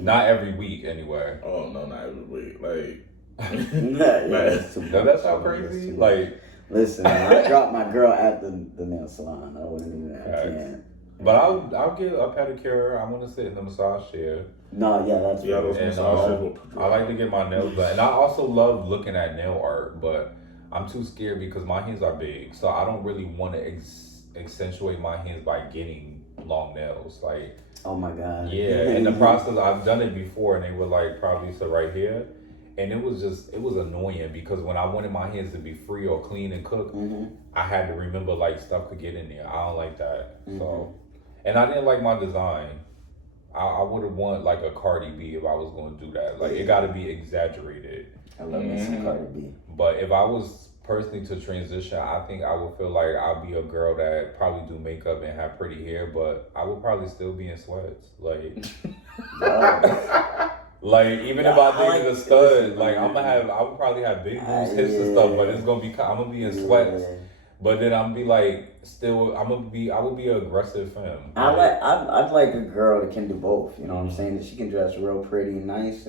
not every week anyway. Oh no, not every week. Like. Does that sound crazy? Like, listen, I dropped my girl at the nail salon. I wasn't even. I can't. But I'll get a pedicure. I want to sit in the massage chair. No, yeah, that's those and I like to get my nails done, and I also love looking at nail art. But I'm too scared because my hands are big, so I don't really want to accentuate my hands by getting long nails. Like, oh my god. Yeah, in the process, I've done it before, and they were like probably so right here. And it was annoying because when I wanted my hands to be free or clean and cook, I had to remember like stuff could get in there. I don't like that. So, and I didn't like my design. I would have wanted like a Cardi B if I was going to do that. Like it got to be exaggerated. I love me some Cardi B. But if I was personally to transition, I think I would feel like I'll be a girl that probably do makeup and have pretty hair, but I would probably still be in sweats. Like. Like even if I dated a stud, like I would probably have big boobs, hips and stuff, but I'm gonna be in sweats. But then I'm be like, still, I would be an aggressive femme. I'd like a girl that can do both. You know what I'm saying? That she can dress real pretty and nice,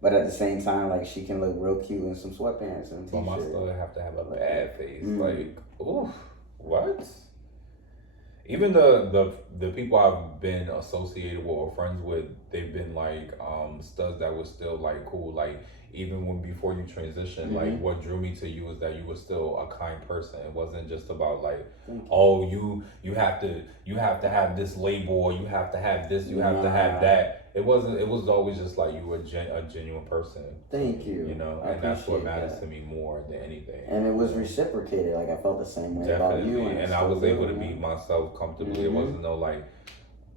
but at the same time, like she can look real cute in some sweatpants and t-shirt. But my stud have to have a bad face. Like, ooh, what? Even the people I've been associated with or friends with, they've been like studs that were still like cool. Like even when before you transitioned, like what drew me to you is that you were still a kind person. It wasn't just about like, oh, you have to have this label or you have to have this, you have to have that. It wasn't. It was always just like you were a genuine person. Thank you. You know, and that's what matters to me more than anything. And it was reciprocated. Like I felt the same way about you. And I was able to be myself comfortably. It wasn't no like,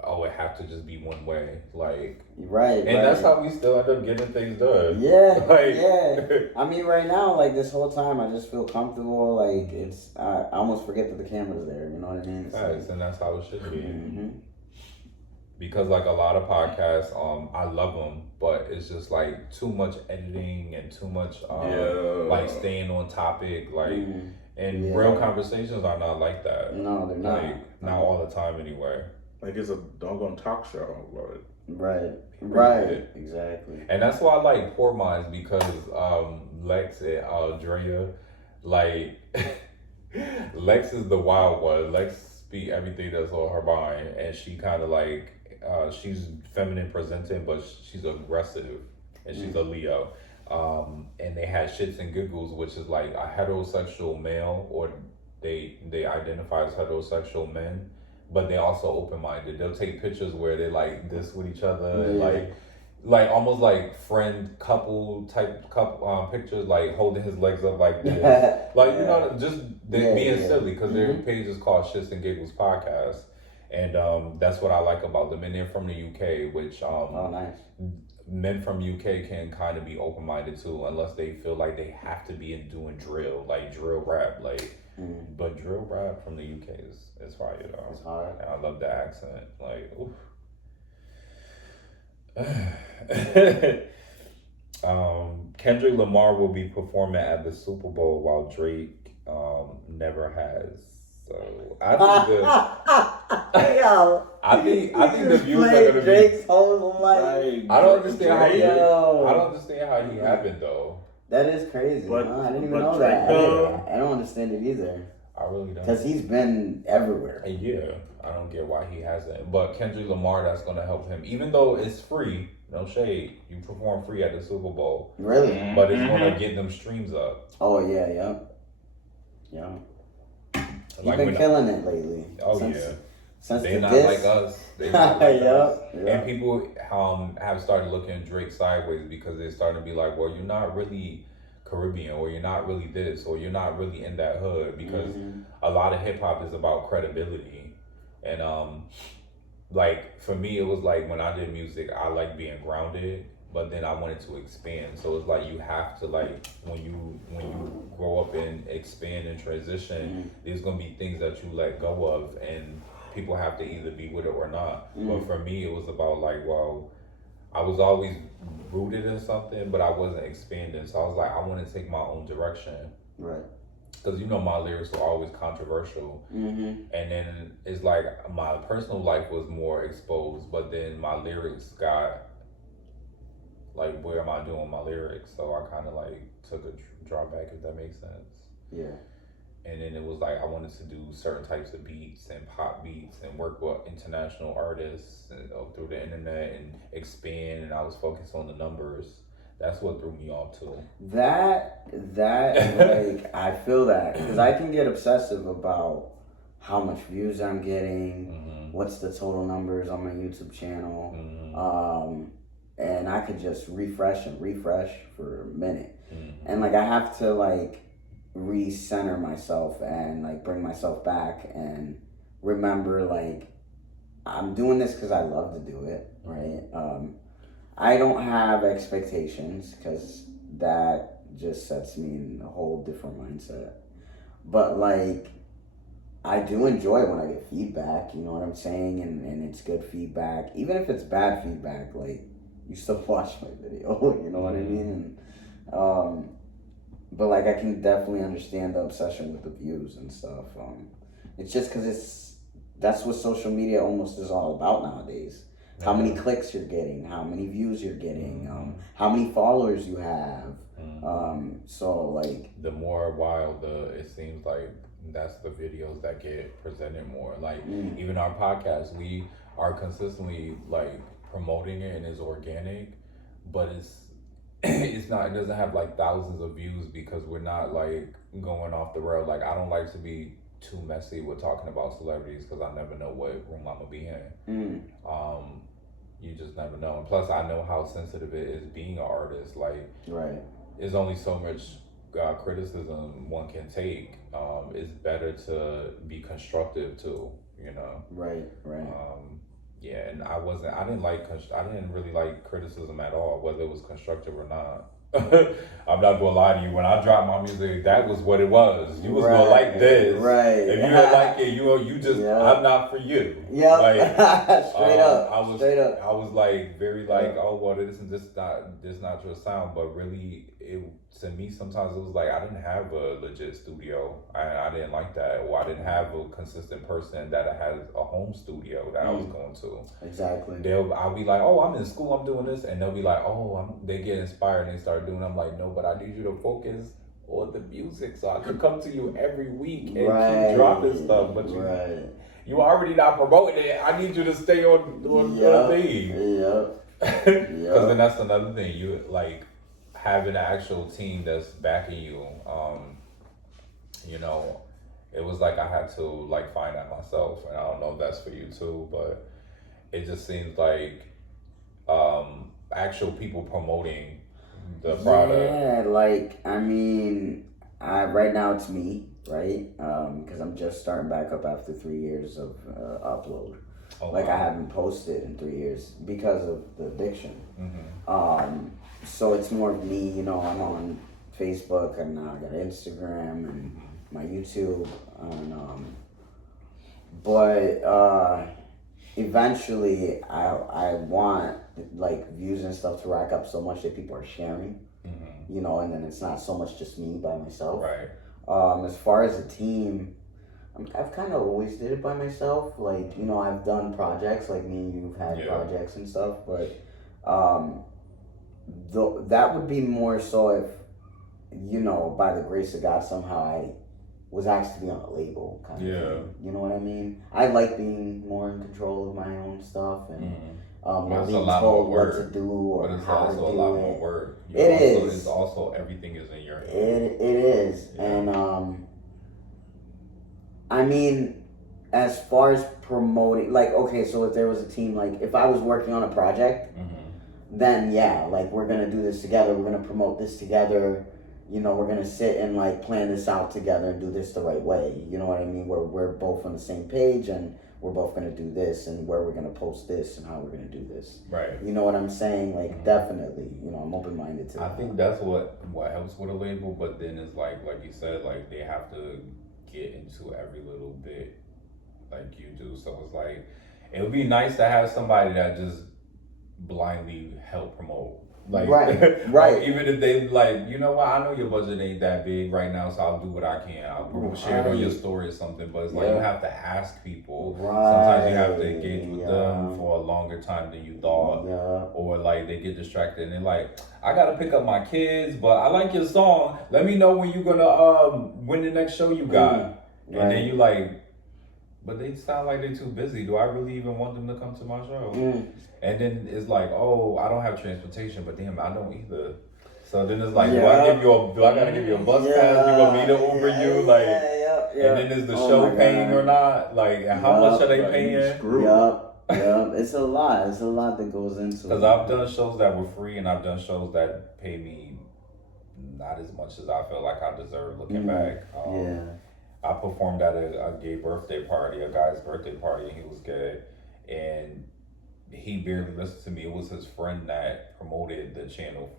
oh, it have to just be one way. Like right. And that's how we still end up getting things done. Yeah. I mean, right now, like this whole time, I just feel comfortable. Like I almost forget that the camera's there. You know what I mean? Nice, and that's how it should be. Because like a lot of podcasts, I love them, but it's just like too much editing and too much like staying on topic, like and real conversations are not like that. No, they're not. Like not all the time anyway. Like it's a doggone talk show, like. Right, exactly. And that's why I like Poor Minds because Lex and Drea, like Lex is the wild one. Lex speak everything that's on her mind, and she kind of like she's feminine presenting, but she's aggressive. and she's a Leo. And they had Shits and Giggles, which is like a heterosexual male, or they identify as heterosexual men, but they also open minded. They'll take pictures where they like this with each other, and like almost like friend couple type pictures, like holding his legs up like this, like you know, just being silly, because their page is called Shits and Giggles Podcast, and that's what I like about them. And they're from the UK, which nice. Men from UK can kind of be open minded too, unless they feel like they have to be in doing drill, like drill rap, like. But drill rap from the UK is fire though. It's hard. And I love the accent. Like, oof. Kendrick Lamar will be performing at the Super Bowl while Drake never has. So I think I think the views are gonna Drake's be. whole life. I don't understand how he happened though. That is crazy. But, I didn't even know Drake, that. I don't understand it either. I really don't. Because he's been everywhere. Yeah, I don't get why he hasn't. But Kendrick Lamar, that's gonna help him. Even though it's free, no shade. You perform free at the Super Bowl. Really? But it's gonna get them streams up. Oh yeah. He's been killing it lately. Oh Since they're the not diss. like us. They're not like us. Yep. And people have started looking at Drake sideways because they're starting to be like, well, you're not really Caribbean, or you're not really this, or you're not really in that hood, because a lot of hip hop is about credibility. And like for me, it was like when I did music, I like being grounded, but then I wanted to expand. So it's like you have to, like, when you grow up and expand and transition, there's gonna be things that you let go of, and people have to either be with it or not. But for me, it was about like, well, I was always rooted in something, but I wasn't expanding. So I was like, I want to take my own direction. Right. Because, you know, my lyrics were always controversial. And then it's like my personal life was more exposed, but then my lyrics got, like, where am I doing my lyrics? So I kind of like took a drop back, if that makes sense. Yeah. And then it was like I wanted to do certain types of beats and pop beats and work with international artists and through the internet and expand. And I was focused on the numbers. That's what threw me off too. That like I feel that, because I can get obsessive about how much views I'm getting, what's the total numbers on my YouTube channel, and I could just refresh for a minute, and like I have to like recenter myself and like bring myself back and remember like I'm doing this because I love to do it, right? I don't have expectations, because that just sets me in a whole different mindset. But like I do enjoy when I get feedback, you know what I'm saying, and it's good feedback, even if it's bad feedback. Like you still watch my video, you know what I mean? And, but like I can definitely understand the obsession with the views and stuff. It's just because that's what social media almost is all about nowadays. How many clicks you're getting, how many views you're getting, how many followers you have. So like the more wild, it seems like that's the videos that get presented more. Like even our podcast, we are consistently like promoting it, and it's organic, but it doesn't have like thousands of views because we're not like going off the rail. Like I don't like to be too messy with talking about celebrities, because I never know what room I'm gonna be in. You just never know. And plus I know how sensitive it is being an artist. Like there's only so much criticism one can take. It's better to be constructive too, you know. Right. Yeah, and I didn't really like criticism at all, whether it was constructive or not. I'm not gonna lie to you. When I dropped my music, that was what it was. You was gonna like this, right? If you didn't like it, you just I'm not for you. Yeah, like, straight up. I was like very like, oh well, this not your sound. But really, to me sometimes it was like I didn't have a legit studio. I didn't like that, or I didn't have a consistent person that had a home studio that I was going to. Exactly. I'll be like, oh, I'm in school, I'm doing this, and they'll be like, oh, they get inspired and they start doing. I'm like, no, but I need you to focus on the music so I can come to you every week and keep dropping stuff. But you already not promoting it. I need you to stay on the thing. Because then that's another thing. You like having an actual team that's backing you. You know, it was like I had to like find that myself, and I don't know if that's for you too, but it just seems like actual people promoting the product. Yeah, like I mean, right now it's me, right? Because I'm just starting back up after 3 years of upload. Oh, Like wow. I haven't posted in 3 years because of the addiction. So it's more of me, you know. I'm on Facebook and now I got Instagram and my YouTube, and but eventually I want like views and stuff to rack up so much that people are sharing, you know, and then it's not so much just me by myself. Right. As far as a team, I've kind of always did it by myself. Like, you know, I've done projects, like me and you've had projects and stuff, but that would be more so if, you know, by the grace of God, somehow I was asked to be on a label kind of thing. You know what I mean? I like being more in control of my own stuff and not being told what to do or how to do it. But it's also a lot more work. It's also everything is in your hand. It is. Yeah. And I mean, as far as promoting, like, okay, so if there was a team, like, if I was working on a project, then yeah, like, we're gonna do this together, we're gonna promote this together, you know, we're gonna sit and like plan this out together and do this the right way. You know what I mean? We're both on the same page and we're both gonna do this and where we're gonna post this and how we're gonna do this. Right. You know what I'm saying? Like definitely, you know, I'm open minded to that. I think that's what helps with a label, but then it's like you said, like they have to get into every little bit like you do. So it's like it would be nice to have somebody that just blindly help promote. Like, right. Even if they like, you know what, I know your budget ain't that big right now, so I'll do what I can. I'll share it on your story or something. But it's like you have to ask people. Sometimes you have to engage with them for a longer time than you thought, or like they get distracted and they're like, I gotta pick up my kids, but I like your song. Let me know when you're gonna when the next show you got. And then you like, but they sound like they're too busy. Do I really even want them to come to my show? And then it's like, oh, I don't have transportation, but damn, I don't either. So then it's like, do I gotta give you a bus pass? You want me to Uber you? Like, and then is the show paying or not? Like, how much are they paying? It's a lot. It's a lot that goes into it. Because I've done shows that were free, and I've done shows that pay me not as much as I feel like I deserve looking back. I performed at a gay birthday party, a guy's birthday party, and he was gay, and he barely listened to me. It was his friend that promoted the channel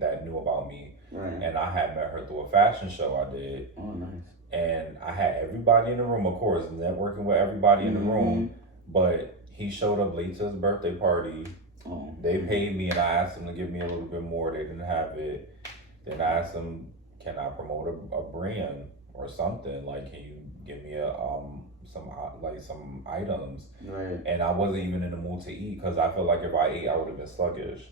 that knew about me. And I had met her through a fashion show I did. Oh, nice. And I had everybody in the room, of course, networking with everybody in the room, but he showed up late to his birthday party. They paid me, and I asked them to give me a little bit more. They didn't have it. Then I asked them, can I promote a brand or something? Like, can you give me some items? And I wasn't even in the mood to eat because I felt like if I ate, I would have been sluggish.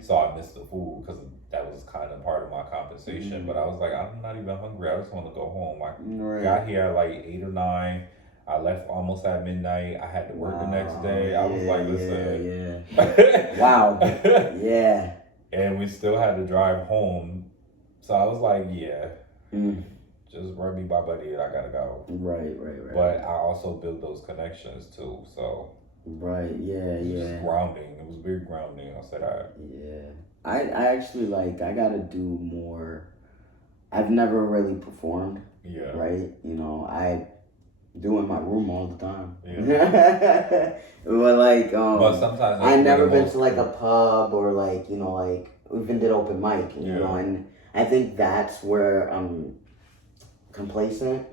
So I missed the food because that was kind of part of my compensation. But I was like, I'm not even hungry. I just want to go home. I got here at like 8 or 9. I left almost at midnight. I had to work the next day. I was like, listen. Wow. And we still had to drive home. So I was like, just run me by buddy and I gotta go. Right. But I also built those connections too, so. It was grounding. It was very grounding, I'll say that. I actually I gotta do more. I've never really performed. Right? You know, I do in my room all the time. But sometimes I've never been to like a pub or like, you know, like even did open mic, you know, and I think that's where I'm complacent.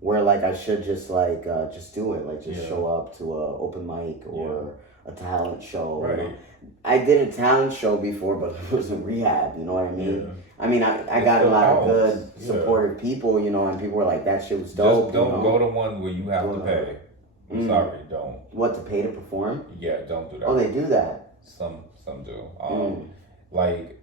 Where like I should just just do it. Like just show up to a open mic or a talent show. You know? I did a talent show before, but it was in rehab, you know what I mean? I mean, I got a lot of good, supportive people, you know, and people were like, that shit was dope. Just don't go to one where you have to pay. I'm sorry, don't. What, to pay to perform? Yeah, don't do that. Oh, they do that? Some do.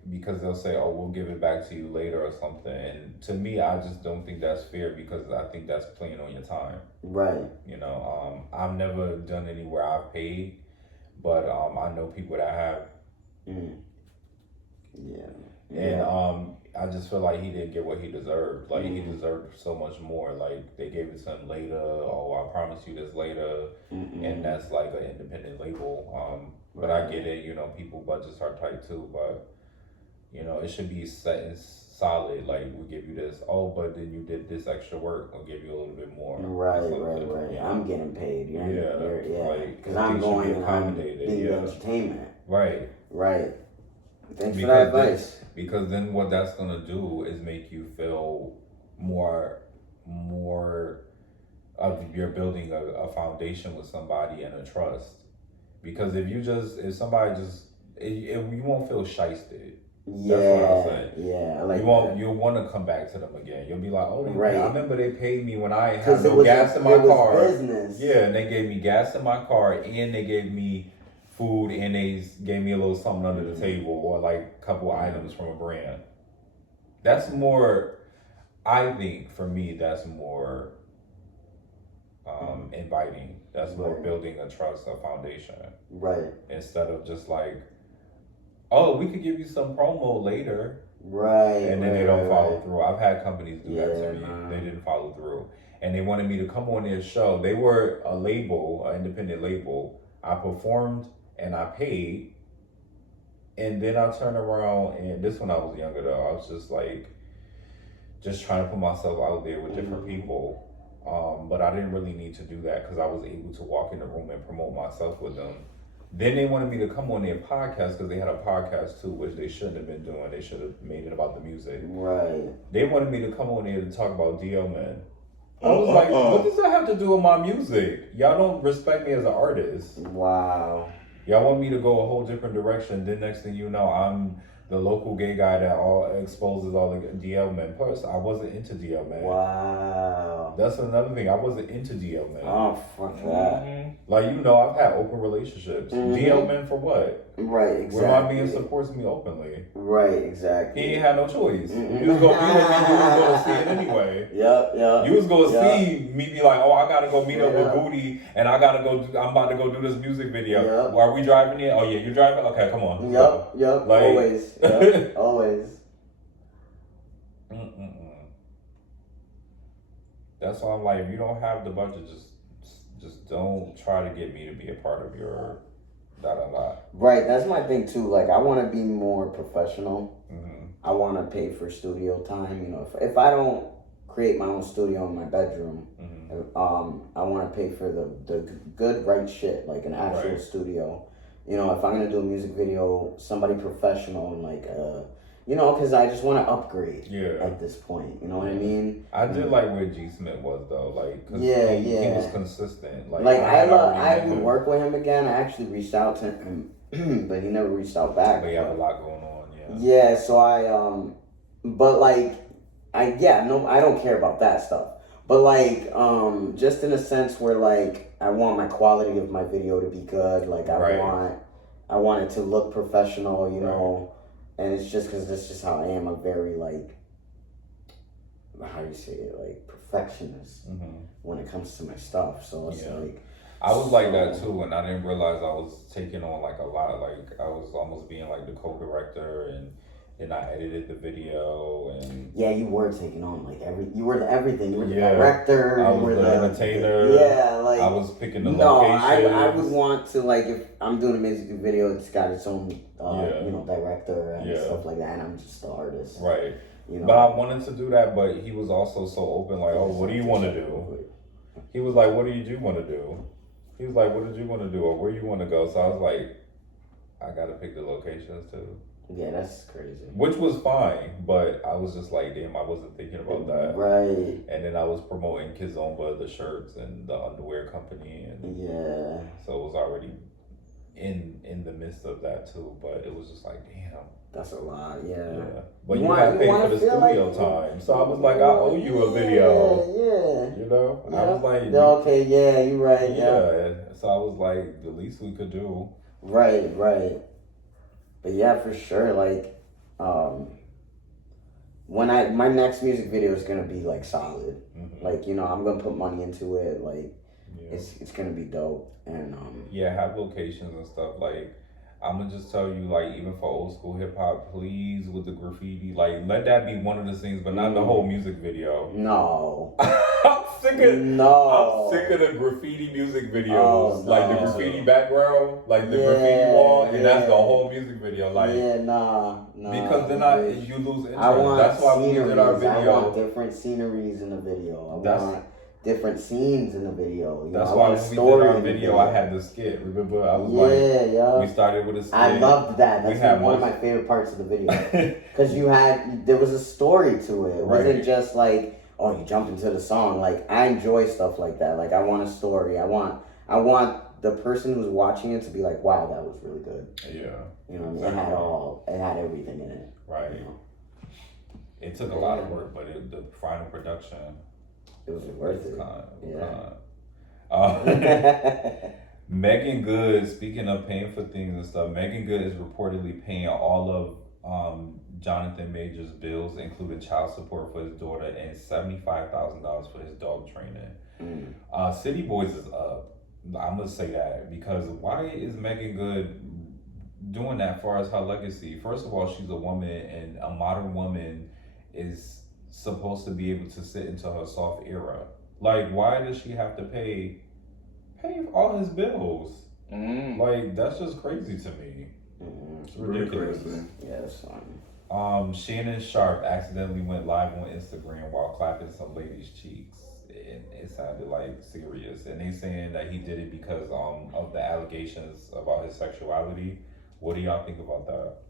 Because they'll say, oh, we'll give it back to you later or something. And to me, I just don't think that's fair because I think that's playing on your time. Right. You know, I've never done anywhere I've paid, but I know people that have Mm. Yeah. And Yeah. I just feel like he didn't get what he deserved. Like he deserved so much more. Like they gave it to him later. Oh, I promise you this later, and that's like an independent label. But I get it. You know, people budgets are tight too. But you know, it should be set and solid. Like we give you this. Oh, but then you did this extra work. We'll give you a little bit more. Right. Yeah. I'm getting paid. Yeah. Like Because I'm going and I'm being yeah. entertainment. Right. Right. Thanks for that advice. Because then what that's gonna do is make you feel more of you're building a foundation with somebody and a trust. Because if somebody just you won't feel shysted. Yeah, that's what I'm saying. Yeah, I like you'll want to come back to them again. You'll be like, oh, right. I remember they paid me when I had no gas in my car. Business. Yeah, and they gave me gas in my car, and they gave me food, and they gave me a little something under the table, or like a couple items from a brand. That's more, I think, for me, that's more inviting. That's more building a trust, a foundation. Right. Instead of just like, oh, we could give you some promo later. Right. And then they don't follow through. I've had companies do that to me. They didn't follow through. And they wanted me to come on their show. They were a label, an independent label. I performed and I paid. And then I turned around, and this when I was younger though, I was just like, just trying to put myself out there with different people. But I didn't really need to do that because I was able to walk in the room and promote myself with them. Then they wanted me to come on their podcast because they had a podcast too, which they shouldn't have been doing. They should have made it about the music. Right. They wanted me to come on there to talk about DL men. I was like, what does that have to do with my music? Y'all don't respect me as an artist. Wow. Y'all want me to go a whole different direction. Then next thing you know, I'm the local gay guy that all exposes all the DL men. Plus, I wasn't into DL men. Wow. That's another thing. I wasn't into DL men. Oh, fuck that. Like, you know, I've had open relationships. DL men for what? Right, exactly. Where my man supports me openly. Right, exactly. He ain't had no choice. You was going to see it anyway. Yep. You was going to see me be like, oh, I got to go meet up with Booty, and I'm about to go do this music video. Yep. Are we driving in? Oh, yeah, you driving? Okay, come on. Yep. Like, always. Yep. Always. That's why I'm like, if you don't have the budget, just don't try to get me to be a part of your da-da-da. Right, that's my thing too. Like, I want to be more professional. I want to pay for studio time. You know, if I don't create my own studio in my bedroom, I want to pay for the good, right shit, like an actual studio. You know, if I'm going to do a music video, somebody professional and like, you know, because I just want to upgrade at this point. You know what I mean? I did like where G. Smith was, though. Like, cause he was consistent. Like I would work with him again. I actually reached out to him, but he never reached out back. But he had a lot going on, Yeah, so but like, I don't care about that stuff. But like, just in a sense where like, I want my quality of my video to be good. Like, I want it to look professional, you know. And it's just because that's just how I am. I'm very like, how do you say it? Like perfectionist when it comes to my stuff. So it's like, I was like that too, and I didn't realize I was taking on like a lot. Like I was almost being like the co-director, and then I edited the video, and you were taking on like you were everything. You were the director. I was the entertainer. Like I was picking the location. I would want to, like, if I'm doing a music video, it's got its own you know, director and stuff like that, and I'm just the artist. Right. You know? But I wanted to do that, but he was also so open, like, oh, what do you want to do? He was like, what do you want to do? He was like, what did you want to do, or where you want to go? So I was like, I got to pick the locations too. Yeah, that's crazy. Which was fine, but I was just like, damn, I wasn't thinking about that. Right. And then I was promoting Kizomba, the shirts, and the underwear company, and so it was already in the midst of that too. But it was just like, damn, that's a lot. But you had to pay for the studio time, so I was like, I owe you a video. You know, I was like, okay, you're right. So I was like, the least we could do. Right. But yeah, for sure, like, my next music video is gonna be like solid. Like, you know, I'm gonna put money into it. Like, it's gonna be dope. And have locations and stuff. Like, I'm gonna just tell you, like, even for old school hip hop, please, with the graffiti, like, let that be one of the things, but not the whole music video. No. I'm sick of the graffiti music videos, like the graffiti background, like the graffiti wall, and that's the whole music video. Like, because then you lose interest. That's why we did our video. I want different sceneries in the video. I want different scenes in the video. That's why when we did our video, I had the skit. Remember, I was we started with a skit. I loved that. That's one of my favorite parts of the video because there was a story to it. It wasn't just like, oh, you jump into the song. Like, I enjoy stuff like that. Like, I want a story. I want the person who's watching it to be like, wow, that was really good. Yeah. You know what I mean? It had everything in it. Right. You know? It took a lot of work, but the final production, it was worth it. Megan Good, speaking of paying for things and stuff, Megan Good is reportedly paying all of Jonathan Major's bills, including child support for his daughter and $75,000 for his dog training. City Boys is up. I'm gonna say that because why is Megan Good doing that far as her legacy? First of all, she's a woman, and a modern woman is supposed to be able to sit into her soft era. Like, why does she have to pay all his bills? Like, that's just crazy to me. It's ridiculous. Yeah, that's fine. Shannon Sharp accidentally went live on Instagram while clapping some lady's cheeks, and it sounded like serious. And they saying that he did it because of the allegations about his sexuality. What do y'all think about that?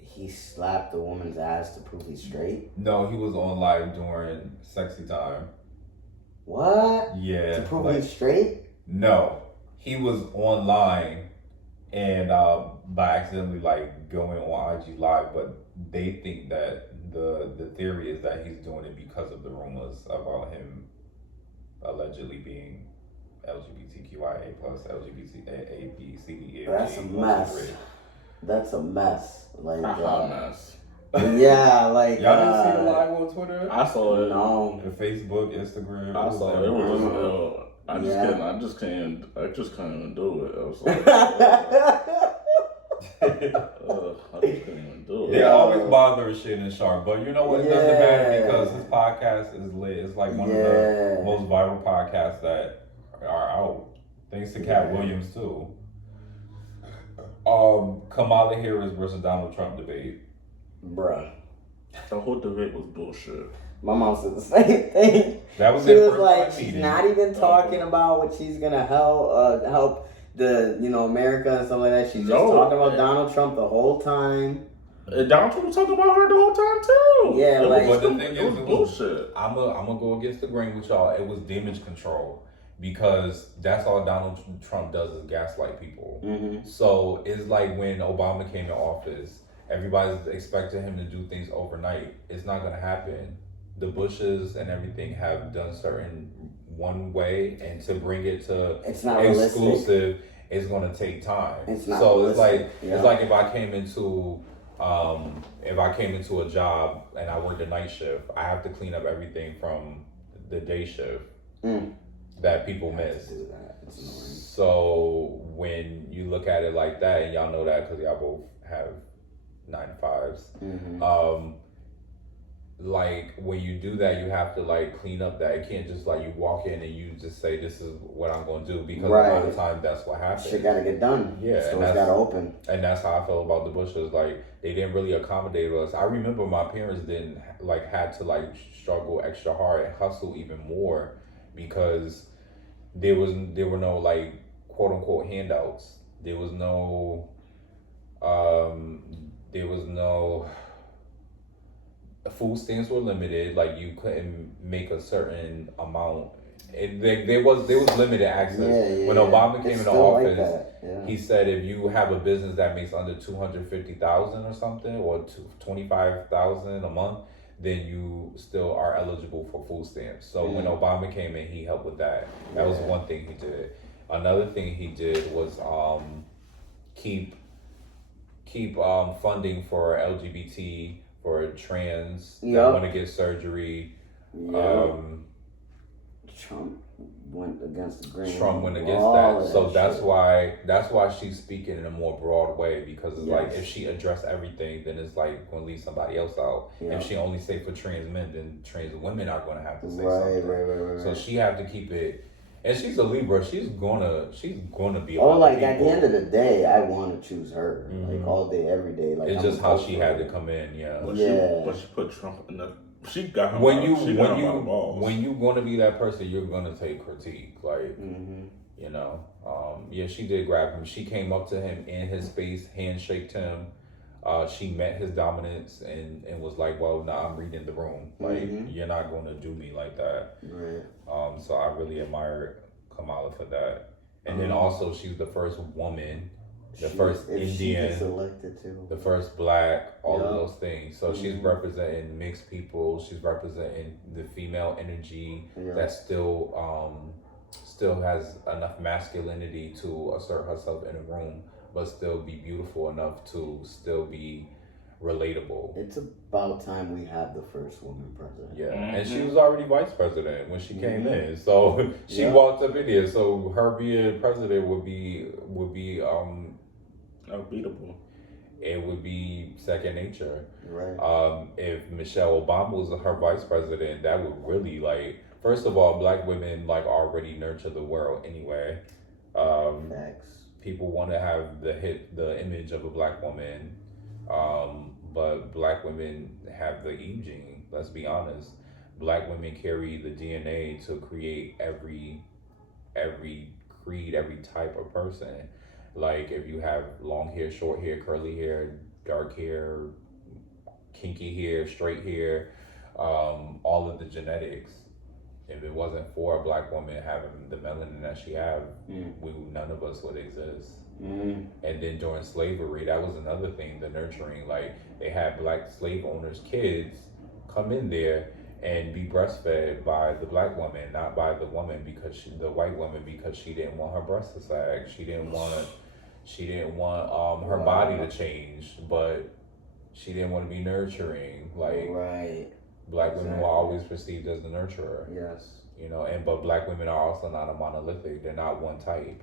He slapped the woman's ass to prove he's straight? No, he was on live during sexy time. What? Yeah. To prove he's straight? No, he was online and by accidentally like going on IG Live, but they think that the theory is that he's doing it because of the rumors about him allegedly being LGBTQIA plus LGBTABCDE. That's a mess. That's a mess. Like mess. Yeah, like y'all didn't see the live on Twitter? I saw it. No. And Facebook, Instagram. I saw it. It was I just couldn't even do it. I was like, I just couldn't even do it. They always bother Shannon Sharp, but you know what? It doesn't matter because his podcast is lit. It's like one of the most viral podcasts that are out. Thanks to Cat Williams too. Kamala Harris versus Donald Trump debate. Bruh. The whole debate was bullshit. My mom said the same thing. That was she was like, she's not even talking about what she's gonna help the America and stuff like that. She's just talking about Donald Trump the whole time. Donald Trump was talking about her the whole time too. Yeah, but the thing is, it was bullshit. I'm gonna go against the grain with y'all. It was damage control. Because that's all Donald Trump does is gaslight people. So it's like when Obama came in office, everybody's expecting him to do things overnight. It's not going to happen. The Bushes and everything have done certain one way, and to bring it to it's not exclusive, it's going to take time. It's not so realistic. It's like if I came into a job and I worked a night shift, I have to clean up everything from the day shift. That people miss. So when you look at it like that, and y'all know that because y'all both have 9 to 5s, like when you do that, you have to like clean up that. It can't just like you walk in and you just say this is what I'm going to do because a lot of times that's what happens. Shit got to get done. Yeah, stores got to open. And that's how I felt about the Bushes. Like they didn't really accommodate us. I remember my parents didn't had to struggle extra hard and hustle even more. Because there were no like quote unquote handouts. There was no food stamps were limited. Like you couldn't make a certain amount. There was limited access. When Obama came into office, he said if you have a business that makes under $250,000 or something, or $25,000 a month, then you still are eligible for food stamps. So when Obama came in, he helped with that. That was one thing he did. Another thing he did was keep funding for LGBT, for trans that want to get surgery. Trump. went against the grain. Trump went against that. So that's why she's speaking in a more broad way, because it's like if she addressed everything, then it's like going to leave somebody else out. Yeah. If she only say for trans men, then trans women are going to have to say something. Right. So she have to keep it. And she's a Libra. She's gonna be. Like at the end of the day, I want to choose her. Like all day, every day. Like it's just how she had to come in. Yeah. But she put Trump in the. She got him. When you gonna be that person, you're gonna take critique. Like you know, she did grab him. She came up to him in his face, handshaked him. She met his dominance and was like, well, nah, I'm reading the room. Like, you're not going to do me like that. Right. So I really admired Kamala for that. And then also, she's the first woman, the first Indian, the first black, all of those things. So she's representing mixed people. She's representing the female energy that still has enough masculinity to assert herself in a room, but still be beautiful enough to still be relatable. It's about time we have the first woman president. Yeah, and she was already vice president when she came in, so she walked up in here. So her being president would be unbeatable. It would be second nature. Right. If Michelle Obama was her vice president, that would really like. First of all, black women like already nurture the world anyway. Facts. People want to have the image of a black woman, but black women have the E gene. Let's be honest. Black women carry the DNA to create every creed, every type of person. Like if you have long hair, short hair, curly hair, dark hair, kinky hair, straight hair, all of the genetics. If it wasn't for a black woman having the melanin that she have, none of us would exist. And then during slavery, that was another thing, the nurturing. Like they had black slave owners' kids come in there and be breastfed by the black woman, not by the woman the white woman, because she didn't want her breasts to sag. She didn't want her body to change, but she didn't want to be nurturing. Like black women were always perceived as the nurturer. Yes. You know, but black women are also not a monolithic. They're not one type.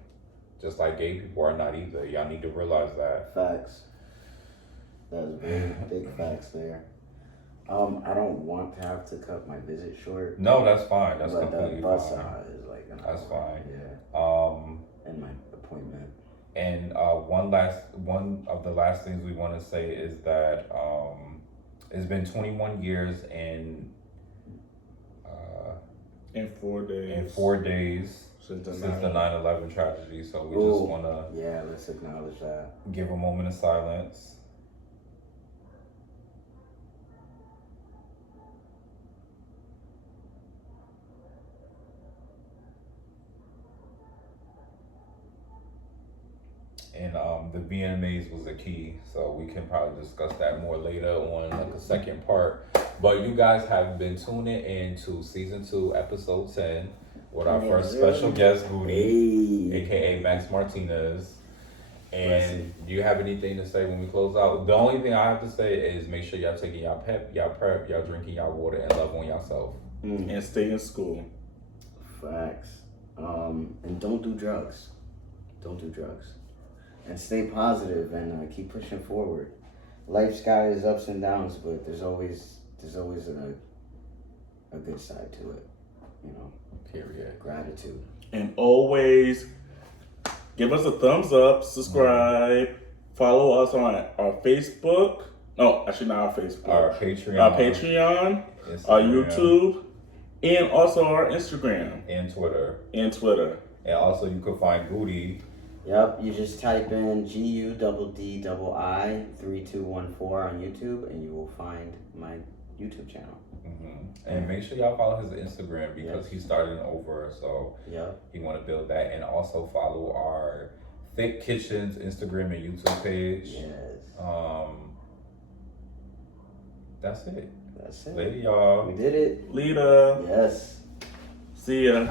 Just like gay people are not either. Y'all need to realize that. Facts. That's very big facts there. I don't want to have to cut my visit short. No, that's fine. That's completely fine. Is like an that's hour. fine. Yeah. And my appointment. And one of the last things we want to say is that it's been 21 years and in 4 days. In 4 days since the 9/11 tragedy. So we just want to let's acknowledge that. Give a moment of silence. And the VMAs was a key, so we can probably discuss that more later on like a second part. But you guys have been tuning in to season 2, episode 10, with our first special guest, Goody, aka Max Martinez. And do you have anything to say when we close out? The only thing I have to say is make sure y'all taking y'all pep, y'all prep, y'all drinking y'all water, and love on yourself. And stay in school. Facts. And don't do drugs. Don't do drugs. And stay positive and keep pushing forward. Life's got its ups and downs, but there's always a good side to it. You know. Period. Gratitude. And always give us a thumbs up, subscribe, follow us on our Facebook. No, actually not our Facebook. Our Patreon. Our Patreon, our YouTube, and also our Instagram. And Twitter. And also you can find Goody. Yep, you just type in GUDDII 3214 on YouTube and you will find my YouTube channel. And make sure y'all follow his Instagram because he's starting over, so he want to build that. And also follow our Thick Kitchens Instagram and YouTube page. Yes. That's it. That's it. Later, y'all. We did it. Lita. Yes. See ya.